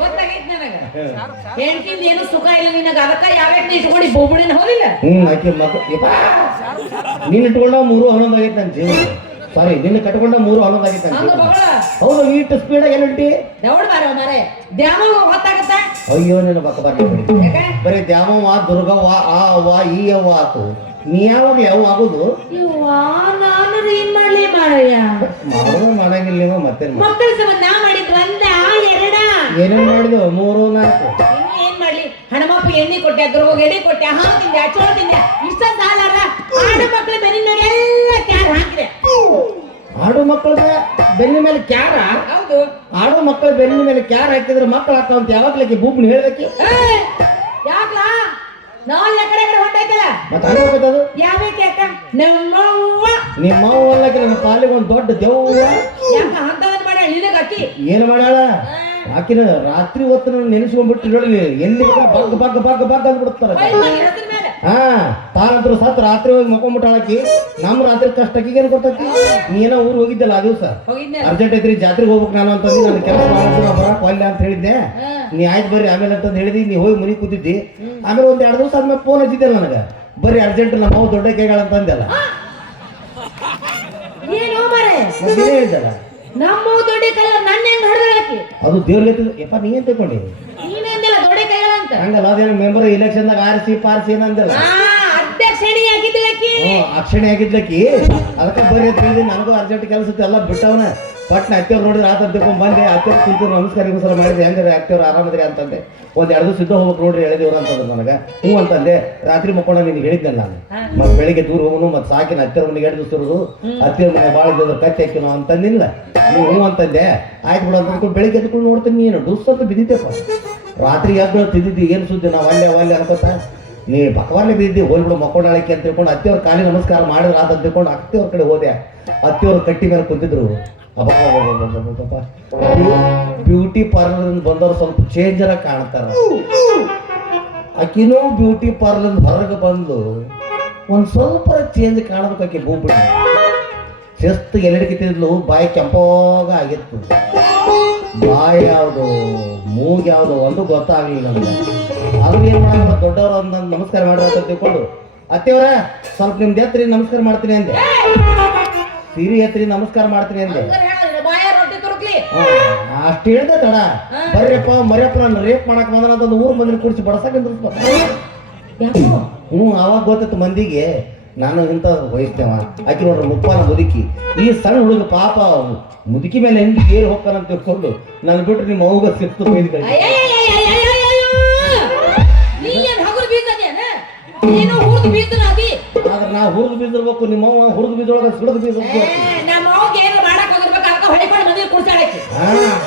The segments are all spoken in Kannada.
ಗೊತ್ತಾಗೈತಿ ನನಗ ಹೆಣ್ಕಿಂದ ಏನು ಸುಖ ಇಲ್ಲ ನಿನಗ ಅದಕ್ಕ ಯಾವ್ಯಾಕ ಇಟ್ಕೊಂಡು ಬೋಬಡಿನ ಹೋಗಿಲ್ಲ ಆಕೆ ನೀನ್ ಇಟ್ಕೊಂಡ 3 11 ಆಗೈತೆ ನನ್ನ ಜೀವನ ಸಾರಿ ನಿನ್ನ ಕಟ್ಕೊಂಡ 3 11 ಆಗೈತೆ ನನ್ನ ಜೀವನ ಹೌದು ಈಟ್ ಸ್ಪೀಡ್ ಆಗಿ ಏನಂಟಿ ದೌಡ್ ಮಾರವ ಮಾರೇ ದ್ಯಾಮವ್ವ ಗೊತ್ತಾಗತ್ತ ಅಯ್ಯೋ ನಿನ್ನ ಬಕ್ಕ ಬರ್ಲಿ ಬರೀ ದ್ಯಾಮವ್ವ ದುರ್ಗವ್ವ ಆ ಅವ್ವ ಈ ಅವ್ವ ಆತು ನೀ ಯಾವಾಗ ಯಾವ ಆಗುದು ನಾನು ಏನ್ ಮಾಡ್ಲಿ ಮಾರಯ್ಯ ಮಾಡಂಗಿಲ್ಲ ನೀವು ಮತ್ತೆ ಮಕ್ಕಳ ಸಂಬಂಧ ನಾ ಮಾಡಿದ್ ಒಂದ ಎರಡ ಏನೇನ್ ಮಾಡಿದ್ವು 3 4 ಇನ್ನು ಏನ್ ಮಾಡ್ಲಿ ಹಣಮಪ್ಪ ಎಣ್ಣೆ ಕೊಟ್ಟೆ ದ್ರೋಗ ಎಣ್ಣೆ ಕೊಟ್ಟೆ ಹಾ ತಿಂದೆ ಚೋಳ ತಿಂದೆ ಇಷ್ಟ ಸಾಲಾರ ಆಡು ಮಕ್ಕಳ ಬೆನ್ನಿನ ಮೇಲೆ ಎಲ್ಲ ಕ್ಯಾರ್ ಹಾಕಿದೆ ಆಡು ಮಕ್ಕಳ ಬೆನ್ನಿನ ಮೇಲೆ ಕ್ಯಾರ ಹೌದು ಆಡು ಮಕ್ಕಳ ಬೆನ್ನಿನ ಮೇಲೆ ಕ್ಯಾರ್ ಹಾಕಿದ್ರೆ ಮಕ್ಕಳು ಹಾಕಂತ ಯಾವಾಗ್ಲಕ್ಕೆ ಬೂಬ್ನ ಹೇಳ್ದಕ್ಕೆ ಯಾಕಲ ನಾಲ್ ಕಡೆ ಹೊಂಟೈತಲ್ಲ ಮತ್ತೆ ಅನ್ಕೋಬೇಕದು ಯಾವಕ್ಕೆ ಯಾಕ ನಮ್ಮವ್ವ ನಿಮ್ಮವ್ವ ಅಲ್ಲಕ್ಕೆ ನನ್ನ ಪಾಲಿಗೆ ಒಂದು ದೊಡ್ಡ ದೆವ್ವ ಯಾಕ ಅಂತದನ್ನ ಮಾಡ ನಿನಗ ಅಕ್ಕಿ ಏನ್ ಮಾಡ್ಯಾಳ ಆಕಿನ ರಾತ್ರಿ ಹೊತ್ತು ನಾನು ನೆನೆಸ್ಕೊಂಡ್ಬಿಟ್ಟು ನೋಡಿ ಎಲ್ಲಿ ಬಗ್ ಬಗ್ ಬಗ್ ಬಗ್ ಅಂದ್ಬಿಡ್ತಾರ ಹಾ ತಾನಂತ್ರ ಸತ್ ರಾತ್ರಿ ಹೋಗಿ ಮಕ್ಕೊಂಡ್ಬಿಟ್ಟಾಳಕಿ ನಮ್ ರಾತ್ರಿ ಕಷ್ಟಕ್ಕೆ ಏನ್ ಗೊತ್ತೈತಿ ನೀನ ಊರ್ ಹೋಗಿದ್ದಲ್ಲ ಆ ದಿವಸ ಅರ್ಜೆಂಟ್ ಐತ್ರಿ ಜಾತ್ರೆಗೆ ಹೋಗ್ಬೇಕು ನಾನು ಅಂತಂದು ನನ್ನ ಕೆಲಸ ಮಾಡಿದ್ರು ಬರಕ್ ಒಲ್ಲೆ ಅಂತ ಹೇಳಿದ್ದೆ ನೀ ಆಯ್ತು ಬರ್ರಿ ಆಮೇಲೆ ಅಂತಂದು ಹೇಳಿದಿ ನೀ ಹೋಗಿ ಮನೆಗೆ ಕೂತಿದ್ದಿ ಆಮೇಲೆ ಒಂದ್ 2 ದಿವಸ ಆದ್ಮೇಲೆ ಫೋನ್ ಹಚ್ಚಿದ್ದಲ್ಲ ನನಗ ಬರ್ರಿ ಅರ್ಜೆಂಟ್ ನಮ್ಮ ದೊಡ್ಡ ಕೈಗಳ ಅಂತಂದೆಲ್ಲ ಹೇಳಿದ್ದಲ್ಲ ನಮ್ಮ ದೊಡ್ಡ ಕೈಗಳ ನನ್ನ ಹೆಂಗ್ ಹೊಡೆದಾಕಿ ಅದು ದೇವ್ರಿಗೆ ಯಪ್ಪ ನೀ ಏನ್ ತಗೊಂಡಿ ನೀನೇಂದಿಲ್ಲ ದೊಡ್ಡ ಕೈಗಳ ಅಂತ ಹಂಗಲ್ಲ ಅದೇನು ಮೆಂಬರ್ ಇಲೆಕ್ಷನ್ದಾಗ ಆರಿಸಿ ಪಾರಿಸಿ ಏನಂದಲ್ಲ ಅಧ್ಯಕ್ಷಣಿ ಆಗಿದ್ದಲಕ್ಕಿ ಅಕ್ಷಣೆ ಆಗಿದ್ಲಕ್ಕಿ ಅದಕ್ಕೆ ಬರ್ರಿ ತಿಳಿದಿ ನನಗೂ ಅರ್ಜೆಂಟ್ ಕೆಲಸ ಎಲ್ಲ ಬಿಟ್ಟವನ ಪಟ್ನ ಅತ್ತೆಯವ್ರು ನೋಡಿದ್ರೆ ಆತ ತಿಳ್ಕೊಂಡ್ ಬಂದೆ ಅತ್ತೆಯವ್ರು ಕುಂತರು ನಮಸ್ಕಾರ ಮಾಡಿದೆ ಹೆಂಗ್ರಿ ಅತ್ತೆಯವ್ರು ಆರಾಮದ್ರಿ ಅಂತಂದೆ ಒಂದ್ 2 ದಿವಸ ಸಿದ್ಧ ಹೋಗ್ಬೇಕು ನೋಡ್ರಿ ಹೇಳಿದೇವ್ರ ಅಂತಂದ್ರೆ ನನಗೆ ಹ್ಞೂ ಅಂತಂದೆ ರಾತ್ರಿ ಮಕ್ಕೊಂಡ ನಿನಗೆ ಹೇಳಿದ್ದೆ ನಾನು ಮತ್ತೆ ಬೆಳಿಗ್ಗೆ ದೂರ ಹೋಗೋನು ಮತ್ತೆ ಸಾಕಿನ ಅತ್ತೆಯವ್ರ ಮನೆಗೆ 2 ದಿವಸ ಇರೋದು ಅತ್ತೆಯವ್ರ ಮನೆ ಭಾಳ ಇದ್ದವ್ರು ಕತ್ತೆ ಹಾಕಿನೋ ಅಂತಂದಿಲ್ಲ ನೀವು ಹ್ಞೂ ಅಂತಂದೆ ಆಯ್ತು ಬಿಡು ಅಂತ ಬೆಳಿಗ್ಗೆ ಎದ್ಕೊಂಡು ನೋಡ್ತೀನಿ ನೀನು ಡುಸ್ ಅಂತ ಬಿದ್ದಿದ್ದೆಪ್ಪ ರಾತ್ರಿ ಎದ್ದು ತಿದ್ದಿದ್ದಿ ಏನು ಸುದ್ದಿ ನಾವು ಅಲ್ಲೇ ಅನ್ಕೋತ ನೀ ಪಕ್ಕವಾಗಲೇ ಬಿದ್ದಿ ಹೋಗ್ಬಿಡು ಮಕ್ಕೊಂಡಾಳಕ್ಕೆ ಅಂತ ತಿಳ್ಕೊಂಡು ಅತ್ತೆಯವ್ರ ಕಾಲಿ ನಮಸ್ಕಾರ ಮಾಡಿದ್ರೆ ಅಂತ ತಿಳ್ಕೊಂಡು ಅತ್ತೆಯವ್ರ ಕಡೆ ಹೋದೆ ಅತ್ತೆಯವ್ರ ಕಟ್ಟಿ ಮೇಲೆ ಕುಂತಿದ್ರು ಬ್ಯೂಟಿ ಪಾರ್ಲರ್ ಬಂದವ್ರು ಸ್ವಲ್ಪ ಚೇಂಜರ ಕಾಣ್ತಾರ ಆಕಿನೂ ಬ್ಯೂಟಿ ಪಾರ್ಲರ್ ಹೊರಗೆ ಬಂದು ಒಂದ್ ಸ್ವಲ್ಪ ಚೇಂಜ್ ಕಾಣಬೇಕು ಆಕೆ ಹೋಗ್ಬಿಟ್ಟು ಶಿಸ್ತು ಎಲ್ಲಿಡ್ಕಿತ್ತಿದ್ಲು ಬಾಯಿ ಕೆಂಪಾಗ ಆಗಿತ್ತು ಬಾಯಿ ಯಾವುದು ಮೂಗ್ ಯಾವುದು ಒಂದು ಗೊತ್ತಾಗ್ಲಿಲ್ಲ ನಮ್ಗೆ ಅದು ಏನ್ ಮಾಡ ದೊಡ್ಡವ್ರ ಒಂದು ನಮಸ್ಕಾರ ಮಾಡಿದ್ರೆ ತಿಳ್ಕೊಂಡು ಅತ್ತೆಯವರ ಸ್ವಲ್ಪ ನಿಮ್ದು ಎತ್ತರಿ ನಮಸ್ಕಾರ ಮಾಡ್ತೀನಿ ಅಂದೆ ಸಿರಿ ಎತ್ತರಿ ನಮಸ್ಕಾರ ಮಾಡ್ತೀನಿ ಅಂದೆ ಅಷ್ಟು ಹೇಳ್ದೆ ತಡ ಬರ್ರಿಯಪ್ಪ ಮರಿಯಪ್ಪ ನಾನು ರೇಪ್ ಮಾಡಕ್ ಬಂದ್ರ ಅಂತ ಊರ್ ಮಂದಿನ ಕುಡಿಸಿ ಬಡಸಕ್ಕೆ ಅವಾಗ ಗೊತ್ತಿತ್ತು ಮಂದಿಗೆ ನಾನು ಇಂಥ ವಹಿಸ್ತೇವ ಆಕಿ ನೋಡ್ರಿ ಮುಪ್ಪಾನ ಮುದುಕಿ ಈ ಸಣ್ಣ ಹುಡುಗ ಪಾಪ ಮುದುಕಿ ಮೇಲೆ ಹೆಂಗೆ ಏರ್ ಹೋಗ್ತಾನಂತ ತಿಳ್ಕೊಂಡು ನಾನು ಬಿಟ್ರೆ ನಿಮ್ಮ ಅವ್ಗ ಸಿಕ್ತು ಬೈದು ಕಳಿ ಆದ್ರೆ ನಾ ಹುರಿದು ಬೀಸಿರ್ಬೇಕು ನಿಮ್ಮ ಹುರಿದು ಬೀಸೊಳಗ ಸುಡದು ಬೀಸ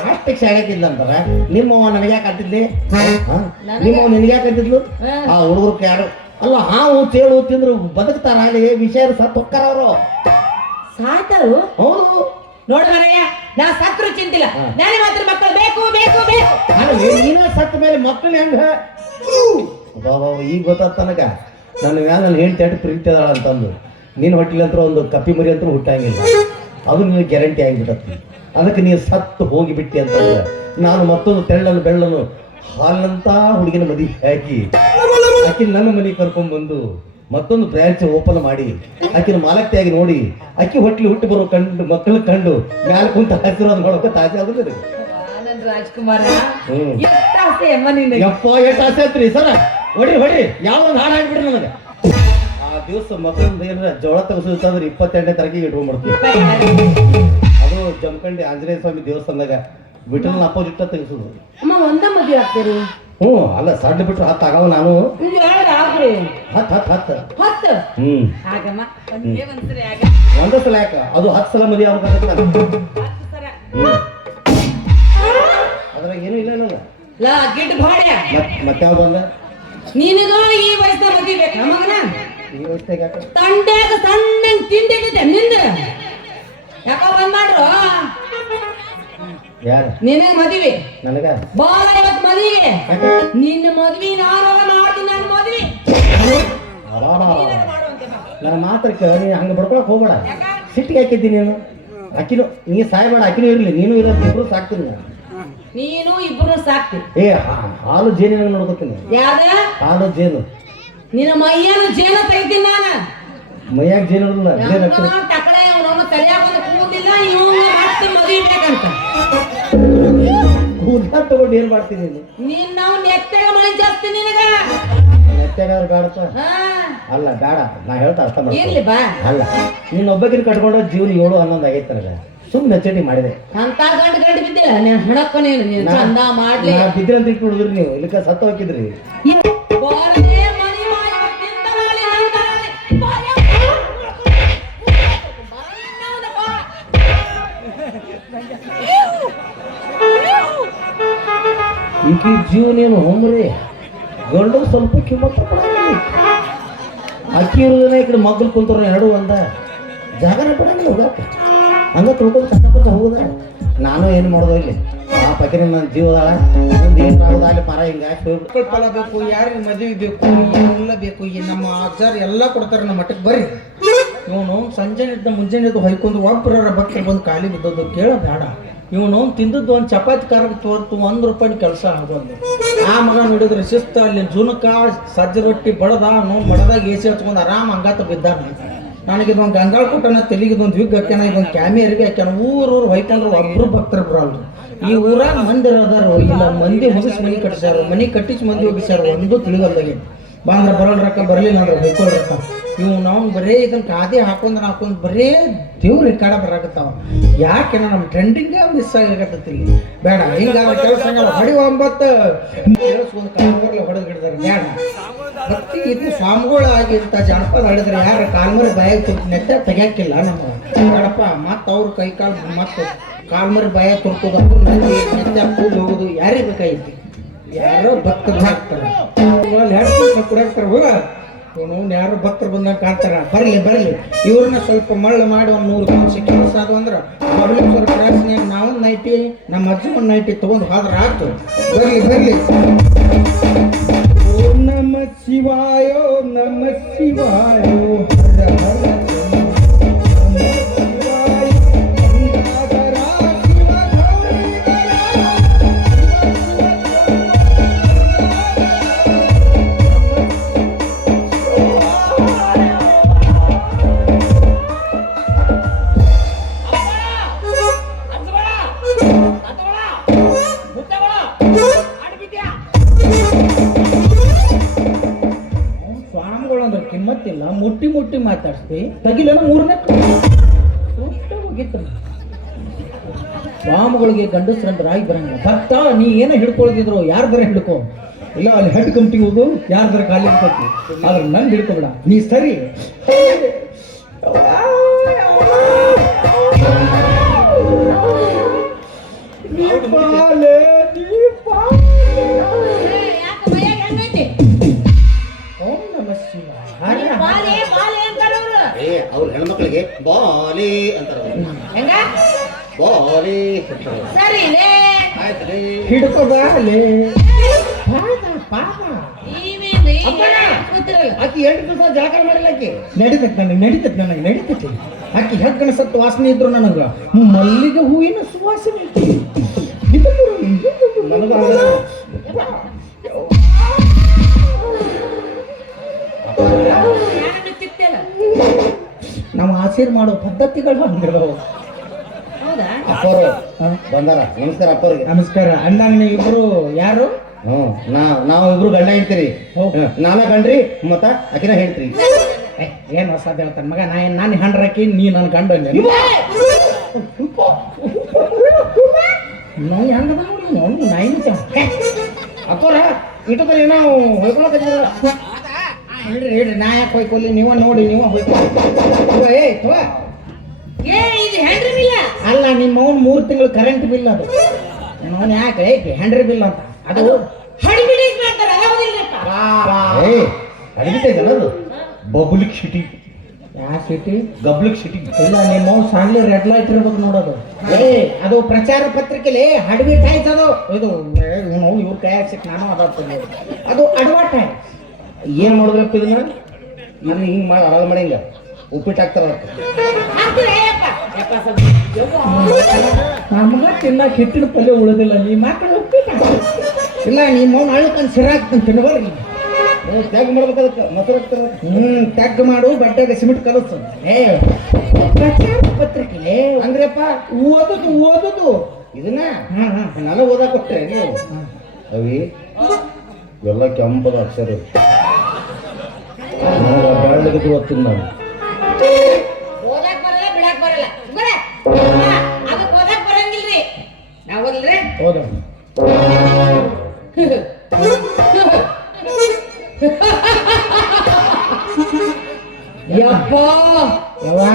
ಅಷ್ಟಕ್ಕೆ ಶಾಗಕ್ಕಿಲ್ಲ ಅಂತಾರ ನಿಮ್ಮವ್ವ ನನಗೆ ಯಾಕೆ ಅಂತಿದ್ಲಿ ನಿಮ್ಮವ್ವ ನಿನಗೆ ಯಾಕೆ ಅಂತಿದ್ಲು ಆ ಹುಡುಗರು ಯಾರು ಅಲ್ಲ ಹಾವು ತೇಳು ತಿಂದ್ರು ಬದುಕ್ತಾರ ಅಲ್ಲಿ ವಿಷಯ ಸತ್ ಹೊಕ್ಕಾರ ಅವರು ಸಾಯ್ತಾರು ಹೌದು ನೋಡ ಮರಯ್ಯ ನಾ ಸತ್ರು ಚಿಂತಿಲ್ಲ ನಾನೇ ಮಾತ್ರ ಮಕ್ಕಳು ಬೇಕು ಬೇಕು ಬೇಕು ನೀನ ಸತ್ತ ಮೇಲೆ ಮಕ್ಕಳು ಹೆಂಗ ಈಗ ಗೊತ್ತಾದ ತನಕ ನನ್ನ ಮ್ಯಾಲ ಹೇಳ್ತಿ ಅಟ್ಟು ಪ್ರೀತಿ ಅದಾಳ ಅಂತಂದು ನೀನು ಹೊಟ್ಟಿಲ್ಲ ಅಂತ ಒಂದು ಕಪ್ಪಿ ಮರಿ ಅಂತ ಹುಟ್ಟಂಗಿಲ್ಲ ಅದು ನಿನಗೆ ಗ್ಯಾರಂಟಿ ಆಗಿಬಿಟ್ಟತಿ ಅದಕ್ಕೆ ನೀನು ಸತ್ತು ಹೋಗಿಬಿಟ್ಟಿ ಅಂತಂದ್ರೆ ನಾನು ಮತ್ತೊಂದು ತೆಳ್ಳನ್ನು ಬೆಳ್ಳನ್ನು ಹಾಲಂತ ಹುಡುಗಿನ ಮದುವೆ ಹಾಕಿ ಆಕಿನ ನನ್ನ ಮನೆಗೆ ಕರ್ಕೊಂಡ್ಬಂದು ಮತ್ತೊಂದು ಬ್ರಾಂಚ್ ಓಪನ್ ಮಾಡಿ ಆಕಿನ ಮಾಲಕ್ತಿಯಾಗಿ ನೋಡಿ ಅಕ್ಕಿ ಹೊಟ್ಲಿ ಹುಟ್ಟಿ ಬರೋ ಕಂಡು ಮಕ್ಕಳು ಕಂಡು ಮ್ಯಾಲ ಕುಂತ ಆಶೀರ್ವಾದ ಮಾಡೋಕೆ ತಾಜೆ ಆಗುತ್ತದೆ ರಾಜ್ಕುಮಾರ ಯಪ್ಪ ಎಷ್ಟು ಆಸೆ ಐತ್ರಿ ಸರ ಹೊಡಿ ಯಾವ್ದೊಂದು ಹಾಡು ಹಾಡ್ಬಿಡ್ರಿ ನನಗೆ ಆ ದಿವಸ ಮಕ್ಕಳಿಂದ ಏನಾರ ಜೋಳ ತಗಸೋದಂದ್ರೆ 28ನೇ ತಾರೀಕಿಗೆ ಇಟ್ಕೊಂಡ್ಬಿಡ್ತೀವಿ ಅದು ಜಮಖಂಡಿ ಆಂಜನೇಯ ಸ್ವಾಮಿ ದೇವಸ್ಥಾನದಾಗ ವಿಠಲನ ಅಪೋಸಿಟ್ ತೆಗಿಸೋದು ಒಂದ ಮದುವೆ ಆಗ್ತೀರಿ ಅಲ್ಲ ಸಡ್ಡು ಬಿಟ್ರು 10 ಆಗವ ನಾನು 10 ಒಂದ ಸಲ ಯಾಕ ಅದು 10 ಸಲ ಮದುವೆ ಆಗ್ಬೇಕಾಗತ್ತ ಅದ್ರಾಗ ಏನು ಇಲ್ಲ ಮತ್ತೆ ಯಾವ ಬಂದ ನಿನಗ ಈ ವಯಸ್ಸ ಮದುವೆ ಬೇಕಾ ಮಗನ ಈ ವಯಸ್ಸಾಗ ತಂಡ್ಯಾಗ ಸಣ್ಣ ತಿಂಡಿದೆ ನಿಂದ ಯಾಕ ಬಂದ್ ಮಾಡ್ರು ಯಾರ ನಿನಗ ಮದುವೆ ನನಗ ಬಾಳ ಇವತ್ತು ಮದುವೆ ನಿನ್ನ ಮದುವೆ ನಾನು ಮಾಡ್ತೀನಿ ನನ್ನ ಮದುವೆ ನನ್ನ ಮಾತ್ರ ಕೇಳಿ ಹಂಗ ಬಡ್ಕೊಳಕ್ ಹೋಗ್ಬೇಡ ಸಿಟ್ಟಿಗೆ ಹಾಕಿದ್ದೀನಿ ನೀನು ಅಕ್ಕಿನೂ ನೀ ಸಾಯ್ಬೇಡ, ಅಕ್ಕಿನೂ ಇರ್ಲಿ, ನೀನು ಇರೋದು ಇಬ್ರು ಸಾಕ್ತೀನಿ ನಾನು. ನೀನು ಇಬ್ರು ಸಾಕ್ತಿ. ಏ ಹಾಲು ಜೇನಿನ ನೋಡ್ಕೊತೀನಿ. ಯಾವ್ದ ಹಾಲು ಜೇನು ನಿನ್ನ ಮೈಯನು ಜೇನ ತೆಗಿತೀನಿ ನಾನು. ಮೈಯಾಗ ಜೇನು ಇರಲ್ಲ. ಟಕಳೆ ಅವನವನು ತಲೆಯಾಗ ಕೂದಿಲ್ಲ, ಇವನು ಮತ್ತೆ ಮದುವೆ ಬೇಕಂತ ಕೂದಲ ತಗೊಂಡು ಏನ್ ಮಾಡ್ತೀನಿ ನೀನು? ನೀನ್ ನಾವು ನೆತ್ತಾಗ ಮಳೆ ಜಾಸ್ತಿ ನಿನಗ ನೆತ್ತಾಗಾರ ಬೇಡಪ್ಪ. ಅಲ್ಲ ಬೇಡ, ನಾ ಹೇಳ್ತಾ ಅರ್ಥ ಇರ್ಲಿ ಬಾ. ಅಲ್ಲ ನೀನ್ ಒಬ್ಬಕಿನ ಕಟ್ಕೊಂಡ ಜೀವನ 7-11 ಆಗೈತೆ ನನಗ. ಸುಮ್ಮನೆ ಚಟಿ ಮಾಡಿದೆ ಅಂತ ಗಂಡು ಬಿದ್ದಿಲ್ಲ ನೀನ್ ಹಣಕ್ಕ ನೀನು ಚಂದ ಮಾಡ್ಲಿ. ಬಿದ್ರಿ ಅಂತ ಇಟ್ಟು ನೋಡಿದ್ರಿ ನೀವು, ಇಲ್ಲಿಕ ಸತ್ತು ಹೋಗಿದ್ರಿ. ಈಕಿ ಜೀವನೇನು ಹೋಮ್ರಿ, ಗಂಡು ಸ್ವಲ್ಪ ಕಿಮ್ಮತ್ತ ಕೊಡಂಗಿಲ್ಲ. ಅಕ್ಕಿ ಇರೋದನ್ನ ಈ ಕಡೆ ಮಕ್ಕಳು ಕುಂತವ್ರ ಎರಡು ಒಂದ ಜಾಗನ ಕೊಡಂಗಿಲ್ಲ ಹೋಗಾಕ. ಹಂಗ ತಿಳ್ಕೊಂಡು ಸಣ್ಣ ಹೋಗುದ. ನಾನು ಏನು ಮಾಡೋದು ಇಲ್ಲಿ ಆ ಪಕಿನ ನನ್ನ ಜೀವದಾಳ ಮುಂದೆ ಏನು ಮಾಡೋದು ಅಲ್ಲಿ ಮರ ಹಿಂಗ ಫಲ ಬೇಕು, ಯಾರಿಗೆ ಮದುವೆ ಬೇಕು, ಎಲ್ಲ ಬೇಕು. ಈ ನಮ್ಮ ಆಚಾರ ಎಲ್ಲ ಕೊಡ್ತಾರೆ ನಮ್ಮ ಮಠಕ್ಕೆ ಬರ್ರಿ. ಇವನು ಸಂಜೆ ಮುಂಜಾನೆ ಹೊಯ್ಕೊಂಡು ಒಬ್ಬರ ಭಕ್ತರು ಬಂದು ಖಾಲಿ ಬಿದ್ದದ್ದು ಕೇಳ ಬೇಡ. ಇವನು ತಿಂದದ್ದು ಒಂದು ಚಪಾತಿ ಕಾರಕ್ಕೆ ತೋರ್ತು ₹1 ಕೆಲಸ ಆಗೋದು. ಆ ಮಗ ನೋಡಿದ್ರೆ ಶಿಸ್ತ ಅಲ್ಲಿ ಜುನಕ ಸಜ್ಜ ರೊಟ್ಟಿ ಬಡದ ನೋವು ಮಡದಾಗ ಎಸಿ ಹಚ್ಕೊಂಡು ಆರಾಮ್ ಹಂಗಾತ ಬಿದ್ದಾನ. ನನಗಿದೊಂದು ಗಂಗಾಳ ಕೊಟ್ಟನ, ತೆಲಿಗಿದೊಂದು ವಿಗ್ ಹಾಕ್ಯಾನ, ಇದೊಂದು ಕ್ಯಾಮೆರಿಗೆ ಹಾಕ್ಯಾನ. ಊರೂರು ಹೊಯ್ಕೊಂಡ್ರು ಒಬ್ರು ಭಕ್ತರು ಬರಲ್ರು. ಈ ಊರಾಗ ಮಂದಿ ಅದಾರು ಇಲ್ಲ, ಮಂದಿ ಮುಗಿಸಿ ಮನೆ ಕಟ್ಟಿಸ್ಯಾರ, ಮನೆ ಕಟ್ಟಿಸಿ ಮಂದಿ ಹೋಗಿಸ್ಯಾರ, ಒಂದು ತಿಳಿಗಲ್ದಾಗೆ. ಬಂದ್ರೆ ಬರಲ್ರಕ್ಕ, ಬರಲಿಲ್ಲ ಅಂದ್ರೆ ಹೊಯ್ಕೊಳ್ರಕ್ಕ. ಇವು ನಾವು ಬರೇ ಇದನ್ನ ಕಾದಿ ಹಾಕೊಂಡ್ ಬರೇ ದೇವ್ರ ರೆಕಾರ್ಡ ಬರಾಕತ್ತಾವ. ಯಾಕೆ ನಮ್ಮ ಟ್ರೆಂಡಿಂಗ್ ಮಿಸ್ ಆಗಕತ್ತೈತಿ. ಬೇಡ ಹಿಂಗಾದ್ರೆ ಕೆಲಸ ಹೊಡಿ 9 ಕೇಳಿಸ್ಕೊಂಡು ಕಾಲ್ಮರ್ಲೆ ಹೊಡೆದು ಹಿಡಿದಾರೆ. ಬೇಡ ಭಕ್ತಿ ಇದು ಸ್ವಾಮಿಗಳು ಆಗಿರ್ತ ಜಾನಪದ ಹಾಡಿದ್ರೆ ಯಾರ ಕಾಲ್ಮರಿ ಬಾಯಾಗ ನೆಟ್ಟ ತೆಗ್ಯಾಕಿಲ್ಲ ನಮ್ಮ ಬೇಡಪ್ಪ. ಮತ್ತು ಅವ್ರ ಕೈ ಕಾಲು ಮತ್ತು ಕಾಲ್ಮರಿ ಬಾಯಾಗ ತುರ್ಕೋದು ನೆಟ್ಟ ಕೂದು ಹೋಗೋದು ಯಾರೇ ಬೇಕಾಗಿತ್ತು. ಯಾರೋ ಭಕ್ತರು ಹಾಕ್ತಾರೆ ಕುಡಿಯಾಕ್ತಾರೆ. ಹೋಗ ಇವನು ಯಾರೋ ಭಕ್ತರು ಬಂದಾಗ ಕಾಣ್ತಾರ. ಬರಲಿ ಇವ್ರನ್ನ ಸ್ವಲ್ಪ ಮಳ್ಳು ಮಾಡಿ ಒಂದು 100 ನಿಮಿಷ ಕೆಲಸ ಅದು ಅಂದ್ರೆ ಬಬಲೇಶ್ವರ ಕ್ರಾಸ್ನ್ಯಾಗ ನಾವೊಂದು ನೈಟಿ ನಮ್ಮ ಅಜ್ಜಿ ಒಂದು ನೈಟಿ ತೊಗೊಂಡು ಹೋದ್ರೆ ಆಯ್ತು. ಬರಲಿ ಓಂ ನಮ ಶಿವಾಯೋ ನಮ ಶಿವಾಯೋ ಹರ ಹರ ಕಿಮ್ಮತ್ತಿಲ್ಲ. ಮುಟ್ಟಿ ಮಾತಾಡ್ಸ್ತಿ ತಗಿಲ್ಲ 3ನೇ ಹೋಗಿತ್ತು. ಸ್ವಾಮಿಗಳಿಗೆ ಗಂಡಸ್ರಂದ್ರೆ ಆಗಿ ಬರಂಗಿಲ್ಲ. ಭಕ್ತ ನೀ ಏನೋ ಹಿಡ್ಕೊಳ್ತಿದ್ರು ಯಾರ್ದಾರ ಹಿಡ್ಕೊ, ಇಲ್ಲ ಅಲ್ಲಿ ಹೆಡ್ ಕಮಿಟಿಗೆ ಹೋಗು, ಯಾರ್ದಾರ ಖಾಲಿ ಇರ್ತೈತಿ. ಆದ್ರೆ ನನ್ ಹಿಡ್ಕೊಬೇಡ ನೀ ಸರಿ. ಅವ್ರ ಹೆಣ್ಮಕ್ಳಿಗೆ ಬಾಲಿ ಅಂತಾರ. ಬಾಲಿ ಹಿಡ್ಕೊ ಬಾಲೆ. ಆಕಿ 8 ದಿವಸ ಜಾಗ ಮಾಡಿಲ್ಲ. ಆಕಿ ನಡೀತೈತಿ. ಆಕಿ ಹೆಗ್ಗಣ ಸತ್ತು ವಾಸನೆ ಇದ್ರು ನನಗ ಮಲ್ಲಿಗೆ ಹೂವಿನ ಸುವಾಸನೆ ನನಗ ನಾವು ಆಶೀರ್ ಮಾಡೋ ಪದ್ಧತಿಗಳು ಹಂಗಿರ್ತಾವ. ಅಪ್ಪರು ಬಂದಾರ. ನಮಸ್ಕಾರ ಅಪ್ಪರಿಗೆ. ನಮಸ್ಕಾರ. ಅಣ್ಣಂಗ ನೀವು ಇಬ್ರು ಯಾರು? ನಾವು ಇಬ್ರು ಗಂಡ ಹೇಳ್ತೀರಿ. ನಾನ ಗಂಡ್ರಿ ಮತ್ತ ಆಕಿನ ಹೇಳ್ತೀರಿ. ಏನ್ ಹೊಸ ಹೇಳ್ತಾನ ಮಗ. ನಾನು ಹಂಡ್ರಾಕಿ ನೀ ನನ್ನ ಗಂಡ ಅಪ್ಪರ ಇಟ್ಟು ಏನೋ ಹೊಯ್ಕೊಳಕ ಹೇಳ್ರಿ. ನಾ ಯಾಕೆ ಹೊಯ್ಕೊಲ್ಲಿ? ನೀವ ನೋಡಿ, ನೀವ ಹೊಯ್ಕೊಳ್ಳಿ. ಅಲ್ಲ ನಿಮ್ಮ ಅವ್ನು 3 ತಿಂಗಳು ಕರೆಂಟ್ ಬಿಲ್ ಅದು. ಅವನು ಯಾಕೆ ಹ್ಯಾಂಡ್ರಿ ಬಿಲ್ ಅಂತ ಅದು ಬಬ್ಲಿಕ್ ಸಿಟಿ. ಯಾವ ಸಿಟಿ? ಗಬ್ಲಿಕ್ ಸಿಟಿ. ಇಲ್ಲ ನಿಮ್ಮ ಸಾಂಗ್ಲಿ ರೆಡ್ ಲೈಟ್ ಇರ್ಬೇಕು ನೋಡೋದು. ಅದು ಪ್ರಚಾರ ಪತ್ರಿಕೆಲಿ ಅಡ್ವರ್ಟೈಸ್. ಅದು ಇದು ಇವ್ರ ಕೈ ಸಿಕ್ ನಾನು ಅದು ಅಡ್ವರ್ಟೈಸ್. ಏನ್ ಮಾಡಿದ್ರಪ್ಪ ಇದನ್ನ? ಹಿಂಗ್ ಮಾಡಿ ಅರಾಧ ಮಾಡಿ ಹಿಂಗ ಉಪ್ಪಿಟ್ಟು ಹಾಕ್ತಾರ. ನಮ್ಗ ತಿನ್ನಕ್ ಹಿಟ್ಟಿನ ಪಲ್ಯ ಉಳಿದಿಲ್ಲ ನೀ ಮಕ್ಕಳು ಇಲ್ಲ ನಿಮ್ಮ ಅವ್ನು ಅಳ್ಳಕ್ಕಂದು ಸಿರಾಕ್ತಂತ ತಿನ್ಬರ್ರಿ ತ್ಯಾಗ ಮಾಡ್ಬೇಕು ಅದಕ್ಕೆ ಮೊಸರು ಹಾಕ್ತಾರ ತೆಗ್ ಮಾಡು ಬಟ್ಟೆಗೆ ಸಿಮೆಂಟ್ ಕಲಸು ಪ್ರಚಾರ ಪತ್ರಿಕೆ ಅಂದ್ರಪ್ಪ ಓದುದು ಇದನ್ನ ನನಗೆ ಓದಾಕ್ ಕೊಟ್ಟೆ ನೀವು ಅವಿ ಎಲ್ಲ ಕೆಂಪದ ಅಕ್ಷರ ಬೆಳ್ಳಗಿದ್ದು ಓದ್ತೀನಿ ನಾನು ಓದಾಕ್ ಬರಲ್ಲ ಬಿಡಾಕ್ ಬರಲ್ಲ ಅದಕ್ಕೆ ಓದಾಕ್ ಬರಂಗಿಲ್ರಿ ನಾವ್ ಓದಿಲ್ರಿ ಹೌದ ಯಪ್ಪ ಯವ್ವಾ